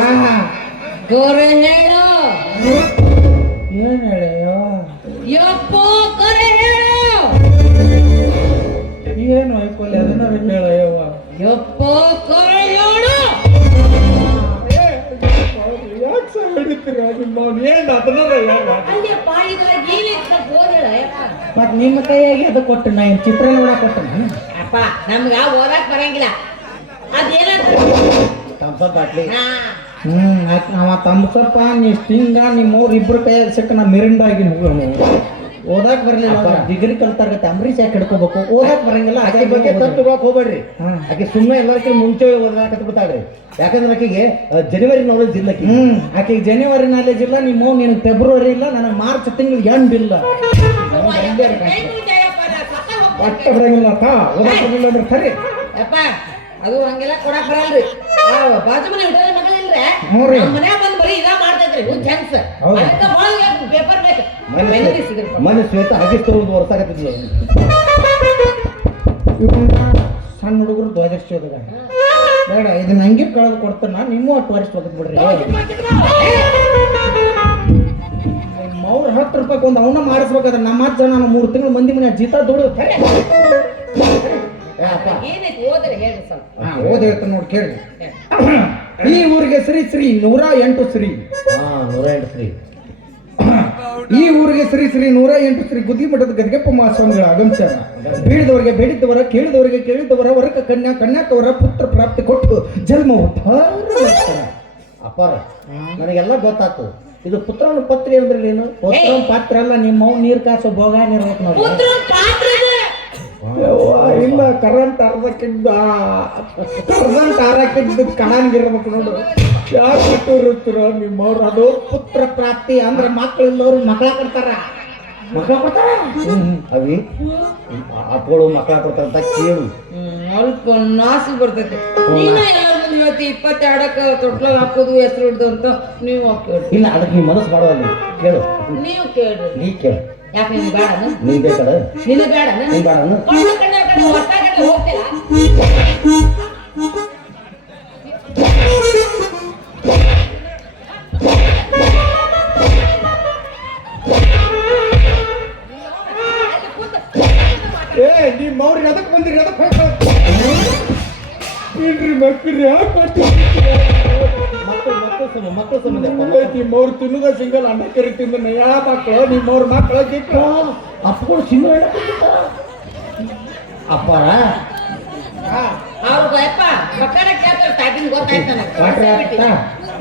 ಕರೆ ಹೇಳು ಏನ್ ಹೇಳ ಯಪ್ಪ ಕರೆ ಹೇಳು ಏನು ಐಕೋಲಿ ಅದನ್ನ ಹೇಳ ಯವ್ವ ಯಪ್ಪ ಕರೆ ಹೇಳು ಯಾಕೆ ಸಹ ಹಿಡಿತೀರ ನಿಮ್ಮ ಏನು ಅದನ್ನ ಅಲ್ಲಪ್ಪ ಇದ್ರಾಗ ಏನಿತ್ತು ಸ್ವಲ್ಪ ಓದಿಲ್ಲ ಯಪ್ಪ ಮತ್ ನಿಮ್ಮ ಕೈಯಾಗಿ ಅದು ಕೊಟ್ಟು ನಾ ಏನು ಚಿತ್ರ ನೋಡಕ್ ಕೊಟ್ಟ ಅಪ್ಪ ನಮ್ಗ ಓದಾಕ್ ಬರಂಗಿಲ್ಲ ಅದೇನಂತ ಥಮ್ಸಪ್ ಬಾಟ್ಲಿ ಅವ ತಂಬಸಪ್ಪ ನೀ ಸ್ಟಿಂಗ ನಿಮ್ಮವ್ರು ಇಬ್ರು ಕೈಯಾಗ ಸಿಕ್ಕ ನಾ ಮಿರಿಂಡಾಗಿ ಓದಾಕ್ ಬರಲಿಲ್ಲ ಡಿಗ್ರಿ ಕಲ್ತಾರ್ಗತ್ತೆ ಅಂಬರೀಷ್ ಯಾಕೆ ಹಿಡ್ಕೋಬೇಕು ಓದಾಕ್ ಬರಂಗಿಲ್ಲ ಆಕೆ ಬಗ್ಗೆ ತಪ್ಪು ತಿಳ್ಕೊಳಕ್ ಹೋಗ್ಬೇಡ್ರಿ ಹ್ಮ್. ಆಕೆ ಸುಮ್ಮನೆ ಎಲ್ಲರಿಗಿಂತ ಮುಂಚೆ ಓದಾಕತ್ ಬಿಡ್ತಾಳ್ರಿ ಯಾಕಂದ್ರೆ ಆಕೆಗೆ ಜನವರಿ ನಾಲೆಜ್ ಇಲ್ಲ ಆಕೆಗೆ. ಆಕೆಗೆ ಜನವರಿ ನಾಲೆಜ್ ಇಲ್ಲ ನಿಮ್ಮ ನಿನಗೆ ಫೆಬ್ರವರಿ ಇಲ್ಲ ನನಗೆ ಮಾರ್ಚ್ ತಿಂಗಳು ಎಂಡ್ ಇಲ್ಲ ಒಟ್ಟ ಬರಂಗಿಲ್ಲ ಅಕ್ಕ ಓದಾಕ್ ಬರಲಿಲ್ಲ ಅಂದ್ರೆ ಸರಿ ಯಪ್ಪ ಅದು ಹಂಗೆಲ್ಲ ಕೊಡಕ್ ಬರಲ್ರಿ ಬಾಜು ಮನೆ ಹುಡುಗ ಮಗಳಿಲ್ರಿ ಹ್ಞೂ ರೀ. ನಮ್ಮ ಮನ್ಯಾಗ ಬಂದ್ ಬರೀ ಇದಾ ಮಾಡ್ತೈತ್ರಿ ಹುಚ್ಚ ಹೆಂಗ್ಸ ಹೌದು. ಅದಕ್ಕೆ ಬಾಳ ಪೇಪರ್ ಬೇಕು ಬೆನ್ನಿಗೆ ಸಿಗಲ್ಪ ಮನೆ ಶ್ವೇತ ಹಾಗೆ ತಗೊಂಡು ಹೊರಸಾಕತ್ತಿದ್ಲು ಸಣ್ಣ ಹುಡುಗರು ಧ್ವಜರ್ಸೋದಾಗ ಬೇಡ ಇದನ್ನ ಹಂಗೆ ಕಳೆದು ಕೊಡ್ತಾನ ನೀವು ಅಷ್ಟು ವರ್ಷ ಹೋಗದ್ ಬಿಡ್ರಿ ಅವ್ರು 10 ರೂಪಾಯಿ ಒಂದು ಅವನ್ನ ಮಾಡಿಸ್ಬೇಕಾದ್ರೆ ನಮ್ಮ ಅಜ್ಜ ನಾನು 3 ತಿಂಗಳು ಮಂದಿ ಮನೆ ಜೀತ ದುಡಿದು ಏನೈತಿ ಓದ್ರೆ ಹೇಳ್ರಿ ಸ್ವಲ್ಪ ಓದ್ ಹೇಳ್ತಾನೆ ನೋಡಿ ಕೇಳಿ ಈ ಊರಿಗೆ ಶ್ರೀ ಶ್ರೀ 108 ಶ್ರೀ 108 ಶ್ರೀ ಈ ಊರಿಗೆ ಶ್ರೀ ಶ್ರೀ 108 ಶ್ರೀ ಗುದ್ದಿಮಠದ ಗದಿಗೆಪ್ಪ ಮಹಾಸ್ವಾಮಿಗಳ ಆಗಮನ ಬೇಡಿದವರಿಗೆ ಬೇಡಿದ್ದವರ ಕೇಳಿದವರಿಗೆ ಕೇಳಿದವರ ವರಕ ಕನ್ಯಾ ಕನ್ಯಾಕವರ ಪುತ್ರ ಪ್ರಾಪ್ತಿ ಕೊಟ್ಟು ಜನ್ಮ ಉದ್ಧಾರ ಅಪ್ಪಾರ ನನಗೆಲ್ಲ ಗೊತ್ತಾತು ಇದು ಪುತ್ರನ ಪತ್ರಿ ಅಂದ್ರೆ ಏನು ಪುತ್ರ ಪಾತ್ರ ಅಲ್ಲ ನಿಮ್ಮ ನೀರ್ ಕಾಸು ಭೋಗ ನಿರ್ಬೇಕು ನೋಡಿ ಪುತ್ರ ಪಾತ್ರ ಇಲ್ಲ ಕರೆಂಟ್ ಅರ್ಧಕ್ಕಿದ್ದ ಕರೆಂಟ್ ಆರಕ್ಕಿದ್ದು ಕಣಂಗಿರ್ಬೇಕು ನೋಡು ಯಾಕೆ ಇಟ್ಟಿರ್ತೀರ ನಿಮ್ಮವ್ರು ಅದು ಪುತ್ರ ಪ್ರಾಪ್ತಿ ಅಂದ್ರೆ ಮಕ್ಕಳೆಲ್ಲವರು ಮಕ್ಕಳ ಕೊಡ್ತಾರ ಅವಿ ಅಪ್ಪಗಳು ಮಕ್ಕಳ ಕೊಡ್ತಾರಂತ ಕೇಳು ಅಲ್ಪ ನಾಸಿ ಬರ್ತೈತಿ ನೀನ ಎಲ್ಲಾರ ಮುಂದೆ ಇವತ್ತು 22ಕ್ಕೆ ತೊಟ್ಲಾಗ ಹಾಕೋದು ಹೆಸರು ಹಿಡ್ದು ಅಂತ ನೀವು ಕೇಳಿ ಇಲ್ಲ ಅದಕ್ಕೆ ನಿಮ್ಮ ಮನಸ್ಸು ಮಾಡೋಲ್ಲ ಕೇಳು ನೀವು ಕೇಳ್ರಿ ನೀ ಕೇಳು ಯಾಕೆ ನಿಮ್ಗೆ ಬೇಡನ ನೀ ಬೇಕಲ್ಲ ನಿನ್ನ ಬೇಡನ ನೀ ಬೇಡನ ಹೊತ್ತಾಗಟ್ಟೆ ಹೋಗ್ತೀರಾ ಏ ನಿಮ್ಮವ್ರಿಗೆ ಅದಕ್ಕೆ ಬಂದಿರಿ ಅದಕ್ಕೆ ಏನ್ರಿ ಮಕ್ಕಳ್ರಿ ಮಕ್ಕಳು ಸಂಬಂಧ ನಿಮ್ಮವ್ರು ತಿನ್ನದ ಸಿಂಗಲ್ ಅನ್ನ ಕರಿ ತಿಂದ ಯಾ ಮಕ್ಕಳು ನಿಮ್ಮವ್ರ ಮಕ್ಕಳ ಗಿಕ್ಕ ಅಪ್ಪಗಳು ಸಿಂಗ ಅಪ್ಪಾರ ಅವ್ರು ಯಪ್ಪ ಮಕ್ಕಳ ಕೇಳ್ತಾರೆ ಸ್ಟಾರ್ಟಿಂಗ್ ಗೊತ್ತಾಯ್ತು ನನಗೆ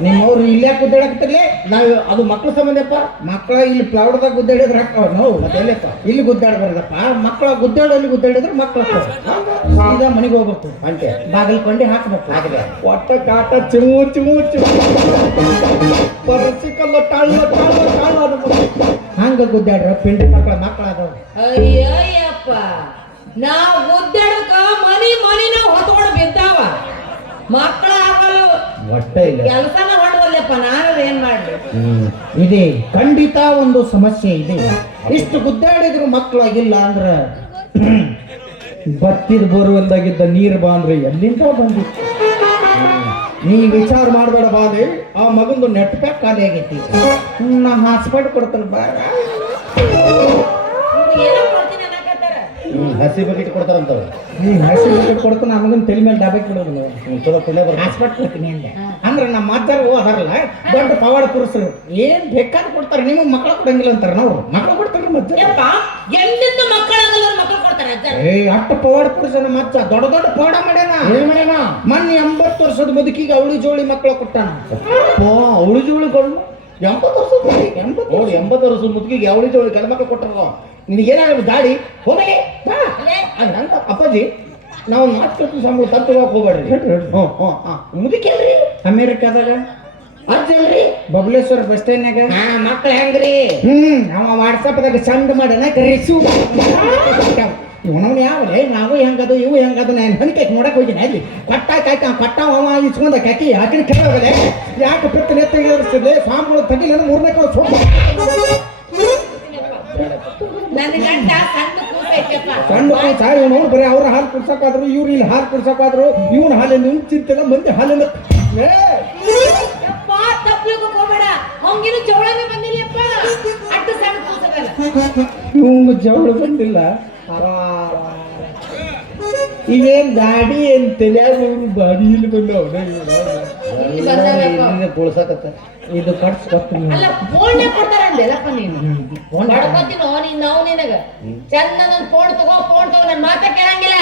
ನಿಮ್ಮವ್ರು ಇಲ್ಲೇ ಗುದ್ದಾಡಕತ್ತಿರ್ಲಿ ನಾವು ಅದು ಮಕ್ಕಳ ಸಂಬಂಧಪ್ಪ ಮಕ್ಕಳ ಇಲ್ಲಿ ಪ್ಲೌಡ್ದಾಗ ಗುದ್ದಾಡಿದ್ರೆ ಹಾಕವ ನಾವು ಮತ್ತೆ ಎಲ್ಲಪ್ಪ ಇಲ್ಲಿ ಗುದ್ದಾಡಬಾರ್ದಪ್ಪ ಮಕ್ಕಳ ಗುದ್ದಾಡೋಲ್ಲಿ ಗುದ್ದಾಡಿದ್ರೆ ಮಕ್ಕಳ ಸೀದಾ ಮನೆಗೆ ಹೋಗ್ಬೇಕು ಅಂಟೆ ಬಾಗಿಲು ಕೊಂಡಿ ಹಾಕ್ಬೇಕು ಹಾಕಿದೆ ಒಟ್ಟ ಕಾಟ ಚಿಮು ಚಿಮು ಚಿಮು ಪರಸಿಕಲ್ಲ ಟಾಳ ಟಾಳ ಟಾಳ ಹಂಗ ಗುದ್ದಾಡ್ರ ಪಿಂಡಿ ಮಕ್ಕಳ ಅದಾವ ಅಯ್ಯಯ್ಯಪ್ಪ ನಾವ್ ಗುದ್ದಾಡಕ ಮನಿನ ಹೊತ್ಕೊಂಡು ಬಿದ್ದಾವ ಮಕ್ಕಳ ಆಗಲ್ಲ ಒಟ್ಟ ಇಲ್ಲ ಕೆಲಸನ ಹೊಡವಲ್ಲಪ್ಪ ನಾನು ಏನ್ ಮಾಡ್ಲಿ ಇದೆ ಖಂಡಿತ ಒಂದು ಸಮಸ್ಯೆ ಇದೆ ಇಷ್ಟು ಗುದ್ದಾಡಿದ್ರು ಮಕ್ಕಳಾಗಿಲ್ಲ ಅಂದ್ರ ಬತ್ತಿದ ಬೋರ್ವೆಲ್ದಾಗಿದ್ದ ನೀರು ಬಾ ಅಂದ್ರೆ ಎಲ್ಲಿಂದ ಬಂದಿತ್ತು ನೀ ವಿಚಾರ ಮಾಡಬೇಡ ಬಾಲೆ ಆ ಮಗಂದು ನೆಟ್ ಪ್ಯಾಕ್ ಖಾಲಿ ಆಗೈತಿ ನಾ ಹಾಸ್ಪಿಟಲ್ ಕೊಡ್ತಾನೆ ಬಾರ ಏನೋ ಕೊಡ್ತೀನಿ ಅನ್ನಕತ್ತಾರ ಹಸಿ ಬಕೆಟ್ ಕೊಡ್ತಾರಂತವ ನೀ ಹಸಿ ಟಿಕೆಟ್ ಕೊಡ್ತಾನೆ ಆ ಮಗನ ತಲೆ ಮೇಲೆ ಡಾಬೆ ಕೊಡೋದು ಚಲೋ ಪುಣ್ಯ ಬರ್ತದೆ ಹಾಸ್ಪಿಟಲ್ ಕೊಡ್ತೀನಿ ಅಂದೆ ಅಂದ್ರೆ ನಮ್ಮ ಅಜ್ಜರು ಅದಾರಲ್ಲ ದೊಡ್ಡ ಪವಾಡ ಪುರುಷರು ಏನ್ ಬೇಕಾದ್ರೆ ಕೊಡ್ತಾರೆ ನಿಮಗೆ ಮಕ್ಕಳ ಕೊಡಂಗಿಲ್ಲ ಅಂತಾರೆ ನಾವು ಮಕ್ಕಳು ಕೊಡ್ತಾರೆ ಮತ್ತೆ ಯಪ್ಪ ಎಲ್ಲಿಂದ ಮಕ್ಕಳಾಗಲ್ಲ ಮಕ್ಕಳು ಕೊಡ್ತಾರೆ ಅಜ್ಜ ಅಟ್ಟ ಪವಾಡ ಪುರುಷ ನಮ್ಮ ಅಜ್ಜ ದೊಡ್ಡ ದೊಡ್ಡ ಪವಾಡ ಮಾಡ್ಯಾನ ಏನ್ ಮಾಡ್ಯಾನ ಮೊನ್ನೆ 80 ವರ್ಷದ ಬದುಕಿಗೆ ಅವಳಿ ಜೋಳಿ ಮಕ್ಕಳ ಕೊಟ್ಟಾನ ಅವಳು ಜೋಳು ಕೊಡು 80 ವರ್ಷದ ಮುದುಕಿ. 80 ವರ್ಷದ ಮುದುಕಿಗೆ ಅವಳಿ ಜವಳಿ ಗಂಡ ಮಕ್ಳು ಕೊಟ್ಟರು. ನಿನಗೇನಾಗ ದಾಡಿ ಹೋಗಲಿ ನಂತ ಅಪ್ಪಾಜಿ ನಾವು ನಾಲ್ಕು ಸಂಬಳ ತಪ್ಪೋಗಕ್ಕೆ ಹೋಗ್ಬೇಡ್ರಿ. ಮುದುಕಿ ಅಲ್ರಿ ಅಮೇರಿಕಾದಾಗ ಅಜ್ಜಲ್ರಿ ಬಬಲೇಶ್ವರ ಬಸ್ ಸ್ಟ್ಯಾಂಡ್ನಾಗ ಮಕ್ಳು ಹೆಂಗ್ರಿ? ಅವ ವಾಟ್ಸಪ್ದಾಗ ಚಂದ ಮಾಡನ ಕರೆಸು ಇವನವ್ನು ಯಾವಲೇ ನಾವು ಹೆಂಗದು ಇವು ಹೆಂಗದು ನಾನು ಹನಿಕಾಯ್ತು ನೋಡಕ್ ಹೋಗಿನಿ ಅಲ್ಲಿ ಕೊಟ್ಟ ಅವ ಇಸ್ಕೊಂಡ ಕಾಕಿ ಆಕಿನ ಕೇಳೋಗಲೆ ಯಾಕೆ ಪ್ರತಿ ನೆತ್ತಿಗೆ ಸ್ವಾಮಿಗಳು ತಗಿಲ್ಲ 3ನೇ ಕಾಲ ನನ್ನ ಗಂಡ ಸಣ್ಣ ಕೂಸ ಐತಪ್ಪ. ಸಣ್ಣ ಕೂಸ ಇವನು ಬರೀ ಅವ್ರ ಹಾಲು ಕುಡ್ಸಕ್ಕಾದ್ರು ಇವ್ರು ಇಲ್ಲಿ ಹಾಲು ಕುಡ್ಸಕ್ಕಾದ್ರು ಇವನ ಹಾಲಿಂದ ಚಿಂತಿಲ್ಲ ಮಂದಿ ಹಾಲಿಂದ ಯಪ್ಪ ತಪ್ಪಲಿಕ್ಕೆ ಹೋಗ್ಬೇಡ, ಅವಂಗಿನ ಜವಳನೇ ಬಂದಿಲ್ಲಪ್ಪ. ಅಟ್ಟು ಸಣ್ಣ ಕೂಸದಲ್ಲ. ಇವಂಗ ಜವಳ ಬಂದಿಲ್ಲ. ಈಗೇನ್ ಗಾಡಿ ಏನ್ ತಲೆಯಾಗ ಬಾಡಿ ಇಲ್ಲಿ ಬಂದವ ಕುಳ್ಸಕತ್ತ ಇದು ಕಟ್ಸ್ಕೊತೀನಿ. ಅಲ್ಲ ಫೋನ್ ಕೊಡ್ತಾರಲ್ಲಪ್ಪ ನೀನು ಬಡ್ಕೊತೀನೋ ನೀನ್ ನಾವು ನಿನಗ ಚಂದ ನನ್ ಫೋನ್ ತಗೋ ನನ್ ಮಾತ ಕೇಳಂಗಿಲ್ಲ.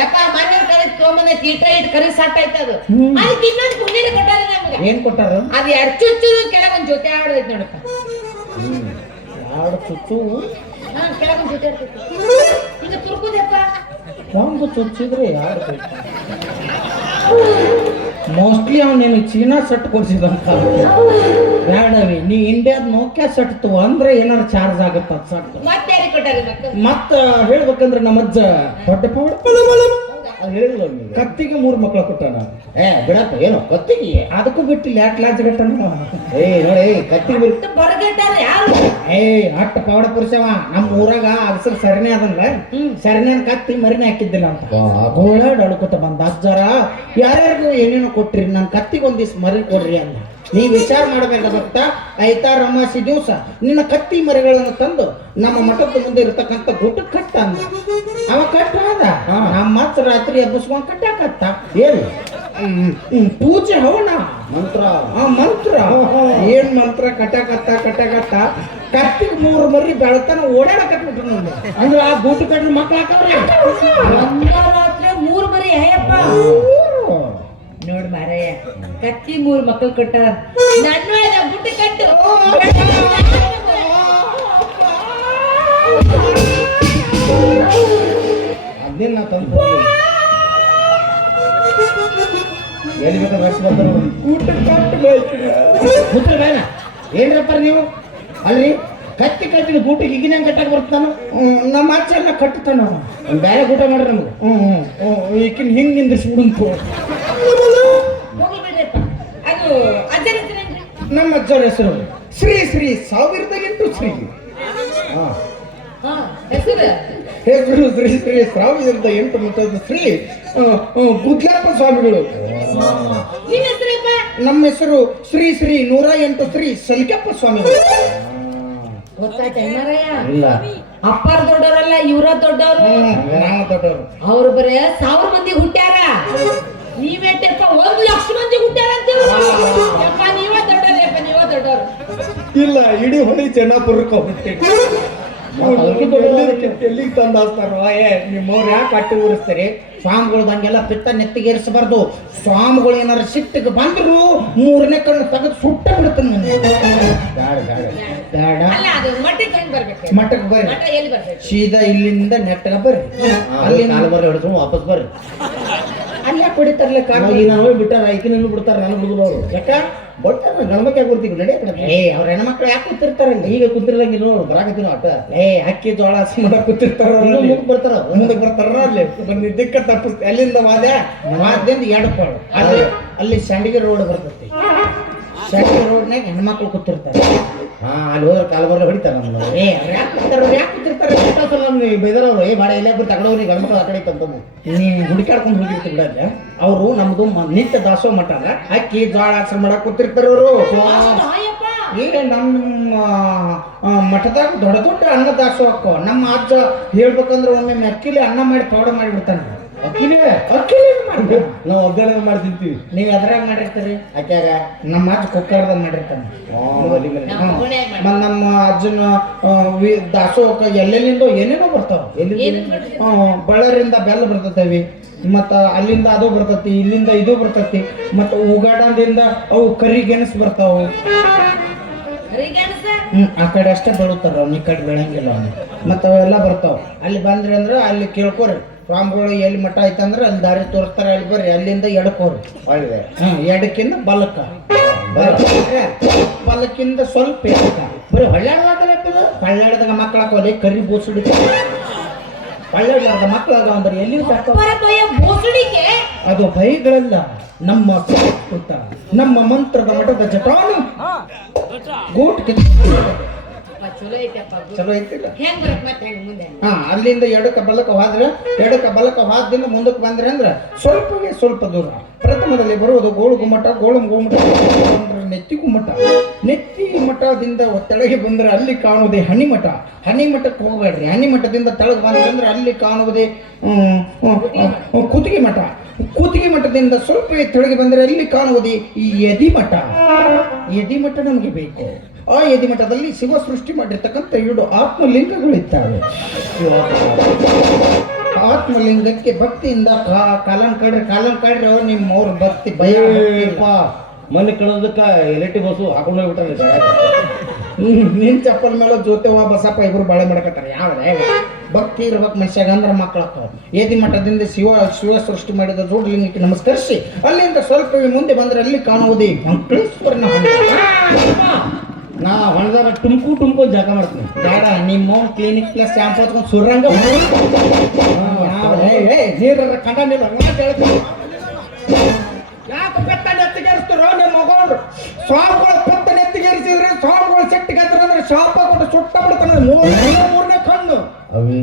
ಯಪ್ಪ ಮನೆ ಕರೆ ತೊಗೊಂಬಂದ ತೀಟ ಇಟ್ಟು ಕರಿ ಸಟ್ ಆಯ್ತು ಅದು. ಅದಕ್ಕೆ ಇನ್ನೊಂದು ಪುಣ್ಯನ ಕೊಟ್ಟಾರ ನಮ್ಗೆ. ಏನ್ ಕೊಟ್ಟಾರ? ಅದು ಎರಡು ಚುಚ್ಚು ಕೆಳಗ ಒಂದ್ ಜೊತೆ ಆಡೋದೈತಿ ನೋಡಪ್ಪ. ಎರಡು ಚುಚ್ಚು ಕೆಳಗ ಒಂದ್ ಜೊತೆ ಆಡ್ತೈತಿ. ಈಗ ತುರ್ಕುದಪ್ಪ ಒಂದು ಚುಚ್ಚಿದ್ರೆ ಯಾರು ಮೋಸ್ಟ್ಲಿ ಅವ್ನು ನೀನು ಚೀನಾ ಸೆಟ್ ಕೊಡ್ಸಿದಂತ ಬೇಡವಿ ನೀ ಇಂಡಿಯಾದ ನೋಕ್ಯಾ ಸೆಟ್ ತಗೋ ಅಂದ್ರೆ ಏನಾರು ಚಾರ್ಜ್ ಆಗತ್ತ ಸೆಟ್. ಮತ್ತೆ ಯಾರಿಗೆ ಕೊಟ್ಟಾರ? ಮತ್ತ ಹೇಳ್ಬೇಕಂದ್ರೆ ನಮ್ಮಜ್ಜ ದೊಡ್ಡ ಅದು ಹೇಳಿಲ್ಲ ಅವ್ನಿಗೆ. ಕತ್ತಿಗೆ 3 ಮಕ್ಳ ಕೊಟ್ಟಾನ. ಬಿಡಪ್ಪ ಏನೋ ಕತ್ತಿಗೆ ಅದಕ್ಕೂ ಬಿಟ್ಟಿಲ್ಲ ಯಾಕೆ ಲಾಜ್ ಗಟ್ಟಣ ನೋಡಿ ಕತ್ತಿಗೆ ಬರುತ್ತೆ ಬರಗಟ್ಟಾರ ಯಾರು? ಅಟ್ಟ ಪವಾಡ ಪುರುಷವ ನಮ್ಮ ಊರಾಗ ಅಗಸರ್ ಸರಣಿ ಅದಲ್ಲ ಸರಣಿಯನ್ ಕತ್ತಿ ಮರಿನೇ ಹಾಕಿದ್ದಿಲ್ಲ ಅಂತ ಗೋಳಾಡ್ ಅಳ್ಕೊತ ಬಂದ ಅಜ್ಜಾರ ಯಾರ್ಯಾರಿಗೂ ಏನೇನೋ ಕೊಟ್ರಿ ನನ್ ಕತ್ತಿಗೆ ಒಂದಿವ್ಸ ಮರಿ ಕೊಡ್ರಿ ಅಂದ. ನೀ ವಿಚಾರ ಮಾಡ್ಬೇಕಾಗತ್ತ ಐತಾರ ಅಮಾಸಿ ದಿವಸ ನಿನ್ನ ಕತ್ತಿ ಮರಿಗಳನ್ನು ತಂದು ನಮ್ಮ ಮಠದ ಮುಂದೆ ಇರತಕ್ಕಂತ ಗುಡ್ಡ ಕಟ್ಟ ಅಂದ. ಅವ ಕಟ್ಟ ಆದ ನಮ್ಮ ಮತ್ತ ರಾತ್ರಿ ಎಬ್ಬಿಸ್ಕೊಂಡ್ ಕಟ್ಟಾಕತ್ತ. ಏನು ಪೂಜೆ ಹವನ ಮಂತ್ರ ಮಂತ್ರ ಏನ್ ಮಂತ್ರ ಕಟ್ಟಾಕತ್ತ ಕತ್ತಿಗೆ 3 ಮರಿ ಬೆಳತನ ಓಡಾಡಕತ್ಬಿಟ್ರು ನಮ್ಗೆ. ಅಂದ್ರೆ ಆ ಗುಡ್ಡ ಕಟ್ಟ ಮಕ್ಳು ಹಾಕವ್ರಿ ರಾತ್ರಿ 3 ಮರಿ ಹೇಯಪ್ಪ ನೋಡ್ ಮಾರಯ್ಯ ಕತ್ತಿ 3 ಮಕ್ಕಳು ಕೊಟ್ಟಾರ. ನನ್ನ ಬುಟ್ಟಿ ಕಟ್ಟು ಅದೇನ್ ನಾ ತಂದು ಎಲ್ಲಿ ಬೇಕಾದ್ರೆ ರಕ್ಷ ಬರ್ತಾರ ಊಟ ಕಟ್ಟು ಬೇಡ ಏನ್ರಪ್ಪ ನೀವು ಅಲ್ರಿ ಕತ್ತಿ ಕಟ್ಟಿನ ಗೂಟಿಗೆ ಈಗಿನ ಕಟ್ಟಾಕ ಬರ್ತಾನು. ನಮ್ಮ ಆಚೆ ಎಲ್ಲ ಕಟ್ಟುತ್ತಾನ ಒಂದು ಬೇರೆ ಊಟ ಮಾಡ್ರಿ ನಮ್ಗೆ. ಈಕಿನ ಹಿಂಗ್ ನಿಂದಿಸ್ಬಿಡುಂತು. ಹೋಗಿ ಬಿಡ್ರಪ್ಪ. ಅದು ಅಜ್ಜರ ಹೆಸರೇನ್ರಿ? ನಮ್ಮ ಅಜ್ಜರ ಹೆಸರು ಶ್ರೀ 1008 ಶ್ರೀ. ಹೆಸರು ಹೆಸರು ಶ್ರೀ 1008 ಮುತ್ತದ ಶ್ರೀ ಗುದ್ಲಪ್ಪ ಸ್ವಾಮಿಗಳು. ನಿನ್ನ ಹೆಸರಪ್ಪ? ನಮ್ಮ ಹೆಸರು ಶ್ರೀ 108 ಶ್ರೀ ಸಲಿಕಪ್ಪ ಸ್ವಾಮಿಗಳು. ಗೊತ್ತಾಯ್ತಾ ಮಾರಯ್ಯ? ಇಲ್ಲ ಅಪ್ಪಾರ ದೊಡ್ಡವರಲ್ಲ ಇವರ ದೊಡ್ಡವರು. ನಾವು ದೊಡ್ಡವರು. ಅವ್ರು ಬರೇ 1000 ಮಂದಿ ಹುಟ್ಟ್ಯಾರ. ನೀವೇಟಪ್ಪ 1,00,000 ಮಂದಿ ಹುಟ್ಟ್ಯಾರ ಅಂತ ನೀವ ದೊಡ್ಡವ್ರಪ್ಪ ನೀವ ದೊಡ್ಡವ್ರು. ಇಲ್ಲ ಇಡೀ ಹೊಳಿ ಚೆನ್ನಾಪುರಕ್ಕೆ ಹೋಗ್ಬಿಟ್ಟೆ ಎಲ್ಲಿಗೆ ತಂದು ಹಾಸ್ತಾರ. ನಿಮ್ಮವ್ರು ಯಾಕೆ ಅಟ್ಟು ಉರಿಸ್ತಾರೆ? ಸ್ವಾಮಿಗಳ್ದಂಗೆಲ್ಲ ಪಿತ್ತ ನೆತ್ತಿಗೇರಿಸಬಾರ್ದು. ಸ್ವಾಮಿಗಳು ಏನಾರು ಸಿಟ್ಟಿಗೆ ಬಂದ್ರು 3ನೇ ಕಣ್ಣು ತೆಗೆದು ಸುಟ್ಟ ಬಿಡ್ತಾನೆ. ಬೇಡ ಅಲ್ಲ ಅದು ಮಠಕ್ಕೆ ಹೆಂಗ್ ಬರ್ಬೇಕು? ಮಠಕ್ಕೆ ಬರ್ರಿ. ಮಠ ಎಲ್ಲಿ ಬರ್ಬೇಕು? ಸೀದಾ ಇಲ್ಲಿಂದ ನೆಟ್ಟಗ ಬರ್ರಿ. ಅಲ್ಲಿ ನಾಲ್ ಬರ್ರಿ ಹೊಡ್ಸ್ಕೊಂಡು ವಾಪಸ್ ಬರ್ರಿ. ಅಲ್ಲೇ ಕುಡಿತಾರಲ್ಲ ನಾನು ಹೋಗಿ ಬಿಟ್ಟಾರ ಐಕಿನೂ ಬಿಡ್ತಾರ ನಾನು ಬಿಡುದು ಅವರು ಯಾಕ ಬಟ್ಟಾರ ಗಣಮಕ್ಕೆ ಬರ್ತೀವಿ ನಡಿ ಅವ್ರ ಹೆಣ್ಮಕ್ಳು ಯಾಕೆ ಕೂತಿರ್ತಾರಲ್ಲ ಈಗ ಕುಂತಿರ್ದಂಗೆ ನೋಡು ಬರಾಕತ್ತೀವಿ ಅಟ್ಟ ಅಕ್ಕಿ ಜೋಳ ಹಸಿ ಮಾಡಕ್ ಕೂತಿರ್ತಾರ ಬರ್ತಾರ ಮುಂದಕ್ಕೆ ಬರ್ತಾರ ಅಲ್ಲಿ ದಿಕ್ಕ ತಪ್ಪಿಸ್ ಅಲ್ಲಿಂದ ವಾದ್ಯದಿಂದ ಎಡಪಾಡು ಅಲ್ಲಿ ಸಂಡಿಗೆ ರೋಡ್ ಬರ್ತೈತಿ. ಸಂಡಿಗೆ ರೋಡ್ನಾಗ ಹೆಣ್ಮಕ್ಳು ಕೂತಿರ್ತಾರೆ. ಅಲ್ಲಿ ಹೋದ್ರೆ ಕಾಲ ಬರಲ್ಲ ಹೊಡಿತಾರ ನಮ್ಮ ಯಾಕೆ ಕೂತಿರ್ತಾರೆ? ಬೇದರವ್ರು ಬಾಡ ಎಲ್ಲ ಬರ್ತಾ ತಗೊಳವ್ರಿ ಗಣಮಕ್ಳು ಆ ಕಡೆ ತಂತಂದು ನೀ ಹುಡುಕಾಡ್ಕೊಂಡು ಹೋಗಿರ್ತಿ ಬಿಡಲ್ಲ. ಅವರು ನಮ್ದು ನಿತ್ಯ ದಾಸೋ ಮಠ ಅಕ್ಕಿ ಜೋಳ ಹಸಿ ಮಾಡಕ್ ಕೂತಿರ್ತಾರ ಅವರು. ಈಗ ನಮ್ಮ ಮಠದಾಗ ದೊಡ್ಡ ದೊಡ್ಡ ಅನ್ನ ದಾಸೋಹಕ್ಕೋ ನಮ್ಮ ಅಜ್ಜ ಹೇಳ್ಬೇಕಂದ್ರೆ ಒಮ್ಮೆ ಮೆಕ್ಕಿಲಿ ಅನ್ನ ಮಾಡಿ ಪೌಡ ಮಾಡಿಬಿಡ್ತಾನೆ. ಅಕ್ಕಿನೇ ಮಾಡ್ತೀವಿ ನಾವು ಒಗ್ಗರಣೆ ಮಾಡಿ ತಿಂತೀವಿ. ನೀವು ಎದ್ರಾಗ ಮಾಡಿರ್ತೀರಿ? ಅಕ್ಕ್ಯಾಗ ನಮ್ಮ ಅಜ್ಜ ಕುಕ್ಕರ್ದಾಗ ಮಾಡಿರ್ತಾನೆ. ನಮ್ಮ ಅಜ್ಜನ ದಾಸೋಹಕ್ಕ ಎಲ್ಲೆಲ್ಲಿಂದ ಏನೇನೋ ಬರ್ತಾವ. ಬಳ್ಳಾರಿಯಿಂದ ಬೆಲ್ಲ ಬರ್ತೈತಿ, ಮತ್ತ ಅಲ್ಲಿಂದ ಅದು ಬರ್ತೈತಿ, ಇಲ್ಲಿಂದ ಇದು ಬರ್ತೈತಿ, ಮತ್ತ ಉಗಾಡದಿಂದ ಅವು ಕರಿ ಗೆಣಸ್ ಬರ್ತಾವ. ಆ ಕಡೆ ಅಷ್ಟೇ ಬೆಳುತ್ತಾರ ಅವ್ನು, ಈ ಕಡೆ ಬೆಳಂಗಿಲ್ಲ ಅವ್ನು. ಮತ್ತೆ ಅವೆಲ್ಲ ಬರ್ತಾವ. ಅಲ್ಲಿ ಬಂದ್ರಿ ಅಂದ್ರೆ ಅಲ್ಲಿ ಕೇಳ್ಕೊರಿ, ಸ್ವಾಮಿಗಳು ಎಲ್ಲಿ ಮಠ ಐತಂದ್ರೆ ಅಲ್ಲಿ ದಾರಿ ತೋರಿಸ್ತಾರೆ, ಅಲ್ಲಿ ಬರ್ರಿ, ಅಲ್ಲಿಂದ ಎಡಕೋರಿ. ಒಳ್ಳೆ ಎಡಕ್ಕಿಂದ ಬಲಕ್ಕ, ಬಲಕ್ಕಿಂದ ಸ್ವಲ್ಪ ಎಡಕ್ಕ. ಬರೀ ಹಳ್ಳ್ಯಾಡದಾಗ ಮಕ್ಕಳ ಕೊಲೆ ಕರಿ ಬೋಸುಡಿ ಹಳ್ಳ್ಯಾಡಲಾರ್ದ ಮಕ್ಕಳಾಗ ಅಂದ್ರೆ ಎಲ್ಲಿ ಬೋಸುಡಿಗೆ ಅದು ಭಯಗಳಲ್ಲ, ನಮ್ಮ ಸಂಸ್ಕೃತ, ನಮ್ಮ ಮಂತ್ರದ ಮಠದ ಜಟಾನು ಗೋಟ್ ಚಲೋ ಐತಪ್ಪ. ಚಲೋ ಐತಿಲ್ಲ. ಹೆಂಗ್ ಬರತ್ ಮತ್ತೆ ಹೆಂಗ್ ಮುಂದೆ? ಅಲ್ಲಿಂದ ಎಡಕ್ಕ ಬಲಕ್ಕ ಹಾದ್ದಿಂದ ಮುಂದಕ್ಕೆ ಬಂದ್ರೆ ಅಂದ್ರೆ ಸ್ವಲ್ಪ ದೂರ ಪ್ರಥಮದಲ್ಲಿ ಬರುವುದು ಗೋಳು ಗುಮ್ಮಟ, ನೆತ್ತಿ ಗುಮ್ಮಟ, ನೆತ್ತಿ ಮಠದಿಂದ ತೆಳಗೆ ಬಂದ್ರೆ ಅಲ್ಲಿ ಕಾಣುವುದೇ ಹನಿಮಠ. ಹನಿಮಠಕ್ಕೆ ಹೋಗಬೇಡ್ರಿ, ಹನಿಮಠದಿಂದ ತೆಳಗೆ ಬಂದ್ರೆ ಅಂದ್ರೆ ಅಲ್ಲಿ ಕಾಣುವುದೇ ಕುತ್ತಿಗೆ ಮಠ. ಕುತ್ತಿಗೆ ಮಠದಿಂದ ಸ್ವಲ್ಪ ತೆಳಗೆ ಬಂದರೆ ಅಲ್ಲಿ ಕಾಣುವುದೇ ಈ ಯದಿಮಠ. ಯದಿಮಠ ನಮಗೆ ಬೇಕು. ಆ ಯದಿಮಠದಲ್ಲಿ ಶಿವ ಸೃಷ್ಟಿ ಮಾಡಿರ್ತಕ್ಕಂಥ 7 ಆತ್ಮಲಿಂಗಗಳಿದ್ದಾವೆ. ಆತ್ಮಲಿಂಗಕ್ಕೆ ಭಕ್ತಿಯಿಂದ ಕಾಲನ್ ಕಡ್ರಿ ಅವ್ರು ನಿಮ್ಮವ್ರ ಭಕ್ತಿ ಭಯ ಮನೆ ಕಳೋದಕ್ಕ ಎಲೆಕ್ಟ್ರಿಕ್ ಬಸ್ಸು ಹಾಕೊಂಡು ಹೋಗ್ಬಿಟ್ಟಾರೆ. ನಿನ್ ಚಪ್ಪಲ್ ಮೇಲೆ ಜೊತೆವ ಬಸಪ್ಪ ಇಬ್ರು ಬಾಳೆ ಮಾಡಕತ್ತಾರ. ಯಾವ್ದೇ ಭಕ್ತಿ ಇರ್ಬೇಕು ಮನುಷ್ಯಾಗ ಅಂದ್ರೆ ಮಕ್ಕಳಾಗ್ತಾವ. ಏದಿ ಮಠದಿಂದ ಶಿವ ಸೃಷ್ಟಿ ಮಾಡಿದ ಜೋಡಲಿಂಗಕ್ಕೆ ನಮಸ್ಕರಿಸಿ ಅಲ್ಲಿಂದ ಸ್ವಲ್ಪ ಮುಂದೆ ಬಂದ್ರೆ ಅಲ್ಲಿ ಕಾಣುವುದೇ ಮಂಗಳೇಶ್ವರನ ಹೊಂಡ. ನಾ ಹೊಣದಾರ ಟುಮ್ಕು ಜಾಗ ಮಾಡ್ತೀನಿ. ಬೇಡ, ನಿಮ್ಮ ಕ್ಲಿನಿಕ್ ಪ್ಲಸ್ ಶಾಂಪು ಹಚ್ಕೊಂಡು ಸುರಂಗ ನೀರ ಕಂಡಿಲ್ಲ. ಯಾಕೆ ಪೆತ್ತ ನೆತ್ತಿಗೇರಿಸ್ತಾರೋ ನಿಮ್ಮ ಮಗವ್ರು? ಸ್ವಾಮಿಗಳು ಪೆತ್ತ ನೆತ್ತಿಗೇರಿಸಿದ್ರೆ ಸ್ವಾಮಿಗಳು ಸೆಟ್ಟಿಗೆದ್ರ ಅಂದ್ರೆ ಶಾಪ ಕೊಟ್ಟು ಸುಟ್ಟ ಬಿಡ್ತಾನೆ. ಮೂರನೇ ಕಣ್ಣು ಅವಿ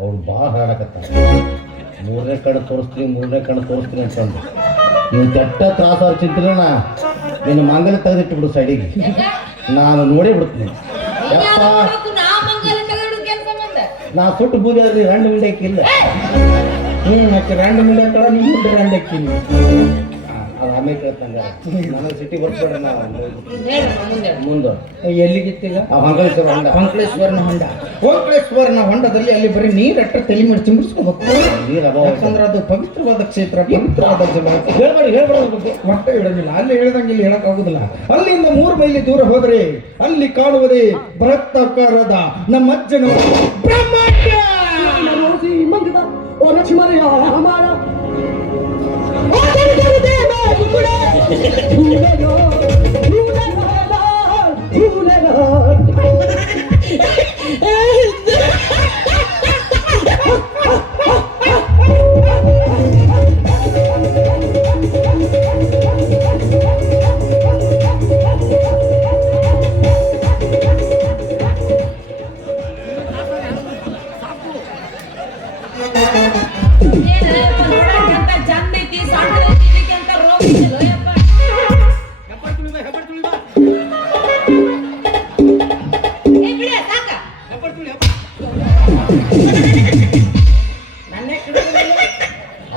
ಅವ್ರು ಭಾಳ ಹಾಡಕತ್ತಾರ. 3ನೇ ಕಣ್ಣು ತೋರಿಸ್ತೀನಿ ಅಂತಂದು ನೀವು ಕೆಟ್ಟ ತ್ರಾಸ ಚಿಂತಿಲ್ಲ. ನಿನ್ನ ಮಂಗಲ ತೆಗೆದಿಟ್ಟು ಸೈಡಿಗೆ ನಾನು ನೋಡೇ ಬಿಡ್ತೀನಿ. ನಾ ಸುಟ್ಟು ಬೂದಿ ಅದ್ರಿ 2 ಮಿಂಡಕ್ಕೆ ಇಲ್ಲ. ಮತ್ತೆ 2 ಮಿಂಡ ನೀವು 2 ಹಾಕಿನಿ. ಅದು ಆಮೇಲೆ ಕೇಳ್ತಂಗ ನನಗೆ ಸಿಟಿ ಬರ್ಬೇಡ. ಮುಂದೆ ಎಲ್ಲಿಗಿತ್ತೀಗ? ಮಂಗಳೇಶ್ವರನ ಹೊಂಡ. ಓಂಕ್ಲೇಶ್ವರನ ಹೊಂಡದಲ್ಲಿ ಅಲ್ಲಿ ಬರೀ ನೀರಟ್ಟ ತಲೆ ಮಾಡಿ ಚಿಂಬಿಸ್ಕೋಬೇಕು. ಯಾಕಂದ್ರೆ ಅದು ಪವಿತ್ರವಾದ ಕ್ಷೇತ್ರ, ಪವಿತ್ರವಾದ ಜಲ. ಹೇಳ್ಬೇಡ ಹೊಟ್ಟೆ ಇಡೋದಿಲ್ಲ. ಅಲ್ಲಿ ಹೇಳ್ದಂಗೆ ಇಲ್ಲಿ ಹೇಳಕ್ ಆಗುದಿಲ್ಲ. ಅಲ್ಲಿಂದ 3 ಮೈಲಿ ದೂರ ಹೋದ್ರೆ ಅಲ್ಲಿ ಕಾಣುವುದೇ ಬೃಹತ್ತಾಕಾರದ ನಮ್ಮ ಅಜ್ಜನ ಬ್ರಹ್ಮಾಂಡ.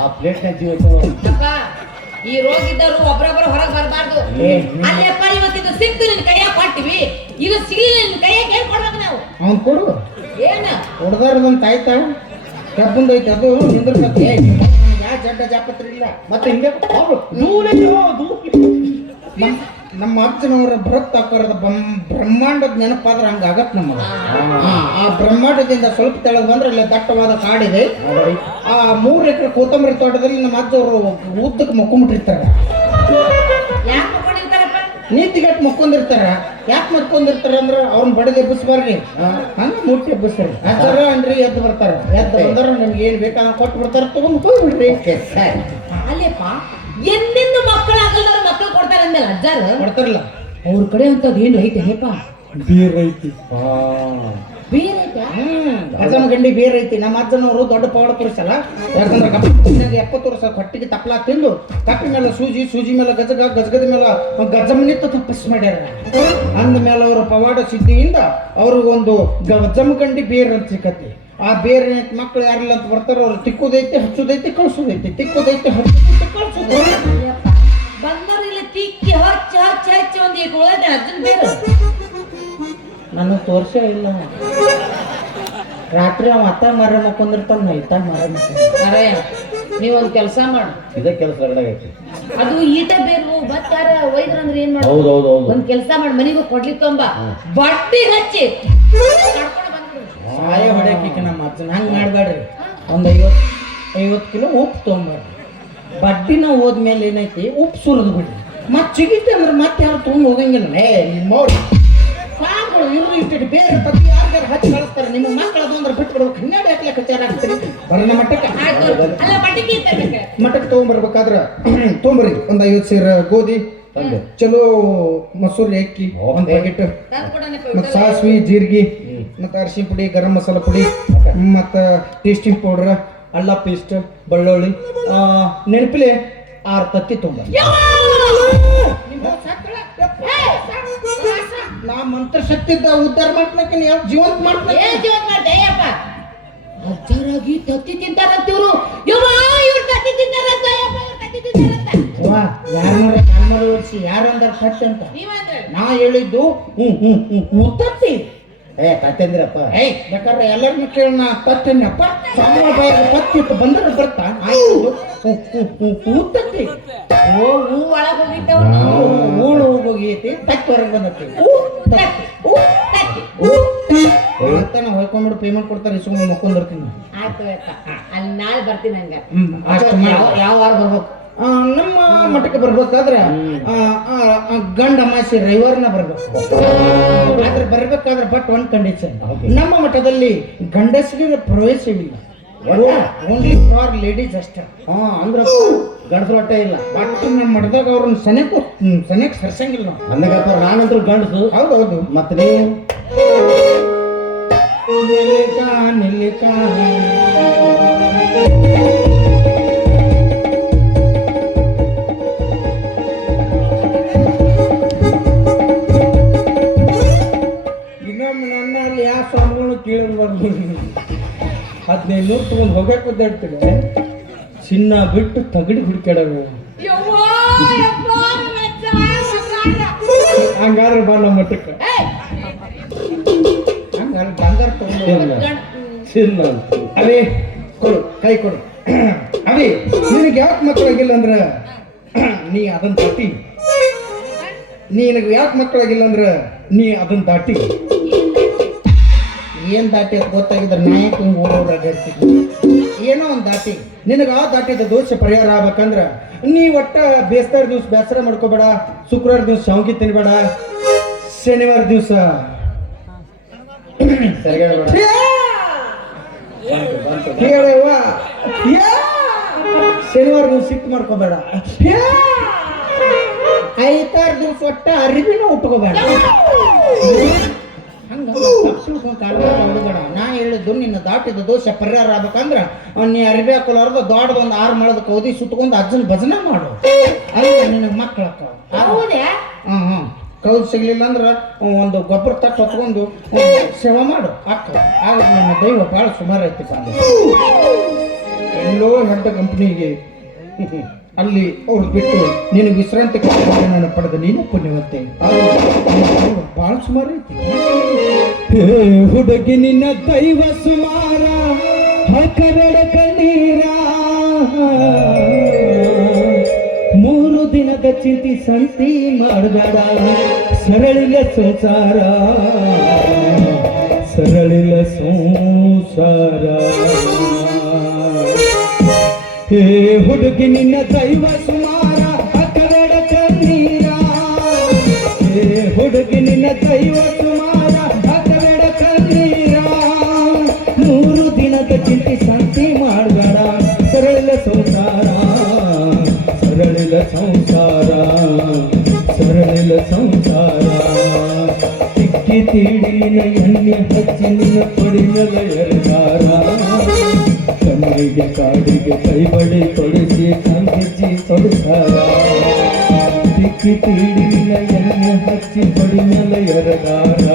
ಆ ಪ್ಲೇಟ್ನ ಜೀವ ಈ ರೋಗ ಇದ್ದರು ಒಬ್ರೊಬ್ರು ಹೊರಗೆ ಬರಬಾರ್ದು. ಅಲ್ಲಪ್ಪ ಇವತ್ತಿದು ಸಿಕ್ತು ನಿನ್ ಕೈಯಾಗ ಕೊಟ್ಟಿವಿ, ಇದು ಸಿಗಲಿಲ್ಲ ನಿನ್ ಕೈಯಾಗ ಏನ್ ಕೊಡ್ಬೇಕು ನಾವು? ಅವ್ನು ಕೊಡು. ಏನ ಹೊಡೆದಾರದಂತ ಆಯ್ತಾ? ಕಬ್ಬಂದೈತೆ ಅದು ನಿಂದ್ರಕತ್ತೆ. ಯಾ ಜಡ್ಡ ಜಾಪತ್ರಿ ಇಲ್ಲ. ಮತ್ತೆ ಹಿಂಗೆ ನಮ್ಮ ಅಜ್ಜನವರ ಬೃಹತ್ ಆಕಾರದ ಬ್ರಹ್ಮಾಂಡದ ನೆನಪಾದ್ರೆ ಹಂಗಾಗತ್ ನಮಗೆ. ಆ ಬ್ರಹ್ಮಾಂಡದಿಂದ ಸ್ವಲ್ಪ ತೆಳಗ್ ಬಂದ್ರೆ ಅಲ್ಲಿ ದಟ್ಟವಾದ ಕಾಡಿದೆ. ಆ 3 ಎಕರೆ ಕೊತ್ತಂಬರಿ ತೋಟದಲ್ಲಿ ನಮ್ಮ ಅಜ್ಜವರು ಉದ್ದಕ್ಕೆ ಮಕ್ಕೊಂಬಿಟ್ಟಿರ್ತಾರೆ. ನೀತಿಗಟ್ಟು ಮಕ್ಕೊಂಡಿರ್ತಾರ. ಯಾಕೆ ಮಕ್ಕೊಂಡಿರ್ತಾರ ಅಂದ್ರೆ ಅವ್ರನ್ನ ಬಡದು ಎಬ್ಬಿಸ್ಬಾರ್ರಿ, ಹಂಗ ಮುಟ್ಟಿ ಎಬ್ಬಿಸ್ರಿ. ಅಜ್ಜರ ಅನ್ರಿ ಎದ್ದು ಬರ್ತಾರ. ಎದ್ದು ಬಂದ್ರ ನಿಮ್ಗೆ ಏನ್ ಬೇಕಾದ ಕೊಟ್ಟು ಬಿಡ್ತಾರ, ತಗೊಂಡ್ ಹೋಗ್ಬಿಡ್ರಿ. ಅಲ್ಲಪ್ಪ ಎಂದೆಂದು ಮಕ್ಕಳಾಗಲ್ದಾರ ಮಕ್ಕಳು ಕೊಡ್ತಾರೆ ಅಂದಲ್ಲ ಅಜ್ಜಾರು ಕೊಡ್ತಾರಲ್ಲ. ಅವ್ರ ಕಡೆ ಅಂತದ್ ಏನು ಐತೆಪ್ಪ? ಬೀರ್ ಐತಿ. ಬೀರ್ ಐತಾ? ಅಜ್ಜನ ಗಂಡಿ ಬೇರೆ ಐತಿ. ನಮ್ಮ ಅಜ್ಜನವರು ದೊಡ್ಡ ಪವಾಡ ಪುರುಷಲ್ಲ. ಯಾಕಂದ್ರೆ 70 ವರ್ಷ ಹೊಟ್ಟಿಗೆ ತಪ್ಪಲ ತಿಂದು ಕಪ್ಪಿ ಮೇಲೆ ಸೂಜಿ ಮೇಲೆ ಗಜಗದ ಮೇಲೆ ಗಜಮನಿತ್ತ ತಪಸ್ ಮಾಡ್ಯಾರ. ಅಂದ ಮೇಲೆ ಅವರ ಪವಾಡ ಸಿದ್ಧಿಯಿಂದ ಅವ್ರಿಗೊಂದು ಜಮಗಂಡಿ ಬೇರೆ ಅಂತ ಸಿಕ್ಕತಿ. ಆ ಬೇರೆ ಮಕ್ಕಳು ಯಾರಿಲ್ಲ ಅಂತ ಬರ್ತಾರ. ಅವ್ರು ತಿಕ್ಕುದೈತಿ, ಹಚ್ಚುದೈತಿ, ಕಳ್ಸೋದೈತಿ, ತಿಕ್ಕುದೈತಿ, ಹಚ್ಚುದೈತಿ, ಕಳ್ಸೋದೈತಿ. ಬಂದವ್ರಿಲ್ಲ ತಿಕ್ಕಿ ಹಚ್ಚ ಹಚ್ಚ ಹಚ್ಚ ಒಂದ್ ಈಗ ಉಳಿದ ಅಜ್ಜನ ಬೇರೆ ನನ್ನ ತೋರ್ಸ ಇಲ್ಲ. ರಾತ್ರಿ ಅವ ಅತ್ತ ಮರ ಮಕ್ಕೊಂಡಿರ್ತಾನ, ಇತ್ತ ಮರ ಮಕ್ಕೊಂಡ್. ಅರೇ ನೀವೊಂದ್ ಕೆಲಸ ಮಾಡು. ಇದೇ ಕೆಲಸ ಐತಿ. ಅದು ಈಟ ಬೇಕು ಮತ್ತ ಯಾರ ಒಯ್ದ್ರ ಅಂದ್ರೆ ಏನ್ ಮಾಡ ಹೌದು ಒಂದ್ ಕೆಲಸ ಮಾಡಿ ಮನಿಗೂ ಕೊಡ್ಲಿ ತೊಂಬ ಬಟ್ಟಿ ಹಚ್ಚಿ ಕರ್ಕೊಂಡ್ ಬಂದ್ಬಿಡು. ಸಾಯ ಹೊಡ್ಯಾಕಿಕ್ಕೆ ನಮ್ಮ ಅಜ್ಜನ ಹಂಗೆ ಮಾಡ್ಬೇಡ್ರಿ ಒಂದು 50 ಕಿಲೋ ಉಪ್ಪು ತೊಗೊಂಬರ್ರಿ ಬಡ್ಡಿನ ಹೋದ್ಮೇಲೆ ಏನೈತಿ ಉಪ್ಪು ಸುರಿದು ಬಿಡ್ರಿ ಮತ್ತೆ ಸಿಗಿತೆ ಅಂದ್ರೆ ಮತ್ತೆ ಯಾರು ತೊಗೊಂಡು ಹೋಗಂಗಿಲ್ಲ ನಿಮ್ಮ ಫಾರ್ಮ್ಗಳು ಇರು ಇಷ್ಟು ಬೇರೆ ತಪ್ಪಿ ಯಾರ್ಯಾರು ಹಚ್ಚಿ ಕಳಿಸ್ತಾರೆ ನಿಮ್ಮ ಮಕ್ಕಳು ಬಂದ್ರೆ ಬಿಟ್ಟು ಬಿಡ್ಬೇಕು ಹನ್ನೆರಡು ಯಾಕೆ ಕಚಾರ ಆಗ್ತೀರಿ ಬರೋಣ ಮಟ್ಟಕ್ಕೆ ಅಲ್ಲ ಬಟ್ಟಿಗೆ ತರ್ಬೇಕು. ಮಟ್ಟಕ್ಕೆ ತೊಗೊಂಬರ್ಬೇಕಾದ್ರೆ ತೊಗೊಂಬರ್ರಿ ಒಂದು 50 ಸೇರ ಗೋಧಿ ಚಲೋ ಮಸೂರಿ ಅಕ್ಕಿ ಒಂದು ಪ್ಯಾಕೆಟ್ ಮತ್ತು ಸಾಸಿವೆ ಜೀರಿಗೆ ಮತ್ತು ಅರಿಶಿನ ಪುಡಿ ಗರಂ ಮಸಾಲ ಪುಡಿ ಮತ್ತು ಟೇಸ್ಟಿಂಗ್ ಪೌಡ್ರ್ ಅಲ್ಲ ಪೇಸ್ಟ್ ಬೆಳ್ಳುಳ್ಳಿ ನೆನಪಿಲೆ 6 ತತ್ತಿ ತೊಗೊಂಬರ್ರಿ ನಾ ಮಂತ್ರ ಶಕ್ತಿದ್ದ ಉದ್ಧಾರ ಮಾಡ್ಲಕ್ಕೆ ಜೀವಂತ ಮಾಡ್ಲಕ್ಕೆ ಏನ್ ಜೀವನ ಮಾಡ್ದೆ ಅಯ್ಯಪ್ಪ ಅಜ್ಜರಾಗಿ ತತ್ತಿ ತಿಂತಾರಂತ ಇವ್ರು ಇವ್ರು ತತ್ತಿ ತಿಂತಾರಂತ ಅಯ್ಯಪ್ಪ ಇವ್ರು ತತ್ತಿ ತಿಂತಾರಂತ ಯಾರನ್ನಾರ ಕಾಲ್ಮಾರು ಓಡಿಸಿ ಯಾರಂದ್ರೆ ತತ್ತಿ ಅಂತ ನೀವಂದ್ರೆ ನಾ ಹೇಳಿದ್ದು ತತ್ತಿ ತತ್ತಂದ್ರಪ್ಪ ಬೇಕಾದ್ರೆ ಎಲ್ಲರನ್ನ ಕೇಳೋಣ ತತ್ತಿನಪ್ಪ ಸಾಮಾನ್ಯ ಬಾಯಿಗೆ ತತ್ತಿಟ್ಟು ಬಂದ್ರೆ ಬರ್ತಾ ತತ್ತಿ ಹೂ ಒಳಗ್ ಹೋಗಿದ್ದವ ಊಳು ಹೋಗೈತಿ ತತ್ತಿ ಹೊರಗೆ ಬಂದತಿ ಅಂತ ನಾವು ಹೊಯ್ಕೊಂಡ್ಬಿಟ್ಟು ಪೇಮೆಂಟ್ ಕೊಡ್ತಾರೆ ಸುಮ್ಮನೆ ಮಕ್ಕೊಂದಿರ್ತೀನಿ ಆಯ್ತು ಅಕ್ಕ ಅಲ್ಲಿ ನಾಳೆ ಬರ್ತೀನಿ ಹಂಗ ಅಷ್ಟು ಯಾವ ವಾರ ಬರ್ಬೇಕು ನಮ್ಮ ಮಠಕ್ಕೆ ಬರ್ಬೇಕಾದ್ರೆ ಗಂಡ ಅಮಾಸಿ ರವಿವಾರನ ಬರ್ಬೇಕು ಆದ್ರೆ ಬರ್ಬೇಕಾದ್ರೆ ಬಟ್ ಒಂದ್ ಕಂಡೀಷನ್ ನಮ್ಮ ಮಠದಲ್ಲಿ ಗಂಡಸರಿಗೆ ಪ್ರವೇಶವಿಲ್ಲ ಓನ್ಲಿ ಫಾರ್ ಲೇಡೀಸ್ ಅಷ್ಟೇ ಅಂದ್ರ ಗಂಡಸ್ರ ಹೊಟ್ಟೆ ಇಲ್ಲ ಬಟ್ ನಮ್ಮ ಮಠದಾಗ ಅವ್ರನ್ನ ಸನಿಯಕ್ಕೆ ಸರ್ಸಂಗಿಲ್ಲ ನಾವು ಅಂದಾಗಪ್ಪ ನಾನಂತೂ ಗಂಡಸು ಹೌದೌದು ಮತ್ತೆ ನೀವು ನಿಲ್ಲಿಕ ನನ್ನಲ್ಲಿ ಯಾವ ಸ್ವಾಮಿಗಳು ಕೇಳಿರ್ಬಾರ್ದು 15 ತಗೊಂಡು ಹೋಗಕ್ಕೆ ಒದ್ದಾಡ್ತೀವಿ ಚಿನ್ನ ಬಿಟ್ಟು ತಗಡಿ ಹುಡುಕಾಡೋರು ಹಂಗಾದ್ರೆ ಬಾ ನಮ್ಮ ಮಟ್ಟಕ್ಕೆ ಹಂಗಾದ್ರೆ ಬಂಗಾರ ತಗೊಂಡು ಚಿನ್ನ ಅವೇ ಕೊಡು ಕೈ ಕೊಡು ಅವೇ ನಿನಗೆ ಯಾಕೆ ಮಕ್ಕಳಾಗಿಲ್ಲ ಅಂದ್ರೆ ನೀ ಅದನ್ನ ದಾಟಿ ನಿನಗೆ ಯಾಕೆ ಮಕ್ಕಳಾಗಿಲ್ಲ ಅಂದ್ರೆ ನೀ ಅದನ್ನ ದಾಟಿ ಏನ್ ದಾಟಿ ಅಂತ ಗೊತ್ತಾಗಿದ್ರೆ ನಾಯಕ ಹಿಂಗೆ ಓಡಾಡ್ತಿದ್ವಿ ಏನೋ ಒಂದು ದಾಟಿ ನಿನಗೆ ಆ ದಾಟಿದ ದೋಷ ಪರಿಹಾರ ಆಗ್ಬೇಕಂದ್ರ ನೀ ಒಟ್ಟ ಬೇಸ್ತಾರ ದಿವ್ಸ ಬೇಸರ ಮಾಡ್ಕೋಬೇಡ ಶುಕ್ರವಾರ ದಿವ್ಸ ಶಾವಿಗೆ ತಿನ್ಬೇಡ ಶನಿವಾರ ದಿವಸ ಶನಿವಾರ ದಿವ್ಸ ಸಿಟ್ಟು ಮಾಡ್ಕೋಬೇಡ ಐತಾರು ದಿವ್ಸ ಒಟ್ಟ ಅರಿವಿನ ಉಟ್ಕೋಬೇಡ ನಾ ಹೇಳಿದ್ದು ನಿನ್ನ ದಾಟಿದ ದೋಷ ಪರಿಹಾರ ಆಗ್ಬೇಕಂದ್ರ ನೀ ಅರಿವಿ ಹಾಕೊಲಾರ್ದು ದೊಡ್ಡದೊಂದು 6 ಮೊಳದ ಕೌದಿ ಸುಟ್ಕೊಂಡು ಅಜ್ಜನ ಭಜನೆ ಮಾಡು ಅಲ್ಲ ನಿನಗೆ ಮಕ್ಕಳಕ್ಕ ಕೌದಿ ಸಿಗ್ಲಿಲ್ಲ ಅಂದ್ರೆ ಒಂದು ಗೊಬ್ಬರ ತಕ್ಕ ಹೊತ್ಕೊಂಡು ಸೇವೆ ಮಾಡು ಅಕ್ಕ ಆಗ ನನ್ನ ದೈವ ಭಾಳ ಸುಮಾರು ಐತಿಪ್ಪ ಎಲ್ಲೋ ಹೆಡ್ಡ ಕಂಪ್ನಿಗೆ ಅಲ್ಲಿ ಅವ್ರು ಬಿಟ್ಟು ನೀನು ವಿಶ್ರಾಂತಿ ನಾನು ಪಡೆದ ನೀನು ಪುಣ್ಯವಂತೆ ಭಾಳ ಸುಮಾರು ಐತಿ ಹುಡುಗಿ ನಿನ್ನ ದೈವ ಸುಮಾರ ಹಾಕಬೇಡ ಕಣ್ಣೀರ 3 ದಿನದ ಚಿಂತಿ ಸಂತಿ ಮಾಡಬೇಡ ಸರಳಿಲ್ಲ ಸಂಸಾರ ಸರಳಿಲ್ಲ ಸಂಸಾರ ಹೇ ಹುಡುಗಿ ನಿನ್ನ ದೈವ ಸುಮಾರ ಹಾಕಬೇಡ ಕಣ್ಣೀರ ಹೇ ಹುಡುಗಿ ನಿನ್ನ ದೈವ ಸುಮಾರ ಹಾಕಬೇಡ ಕಣ್ಣೀರ 3 ದಿನದ ಚಿಂತೆ ಶಾಂತಿ ಮಾಡಬೇಡ ಸರಳಿಲ್ಲ ಸಂಸಾರ ಸರಳಿಲ್ಲ ಸಂಸಾರ ಸರಳಿಲ್ಲ ಸಂಸಾರ ತಿಕ್ಕಿ ತೀಡಿನ ಎಣ್ಣೆ ಹಚ್ಚಿ ನಿನ್ನ ಪಡಿನಲ ಎರಗಾರ ಕಣ್ಣಿಗೆ ಕಾಡಿಗೆ ಕೈಬಡಿ ತೊಡಿಸಿ ಸಂಗಿಸಿ ತೊಡಿಸಾರ ತಿಕ್ಕಿ ತೀಡಿನ ಎಣ್ಣೆ ಹಚ್ಚಿ ಪಡಿನಲ ಎರಗಾರ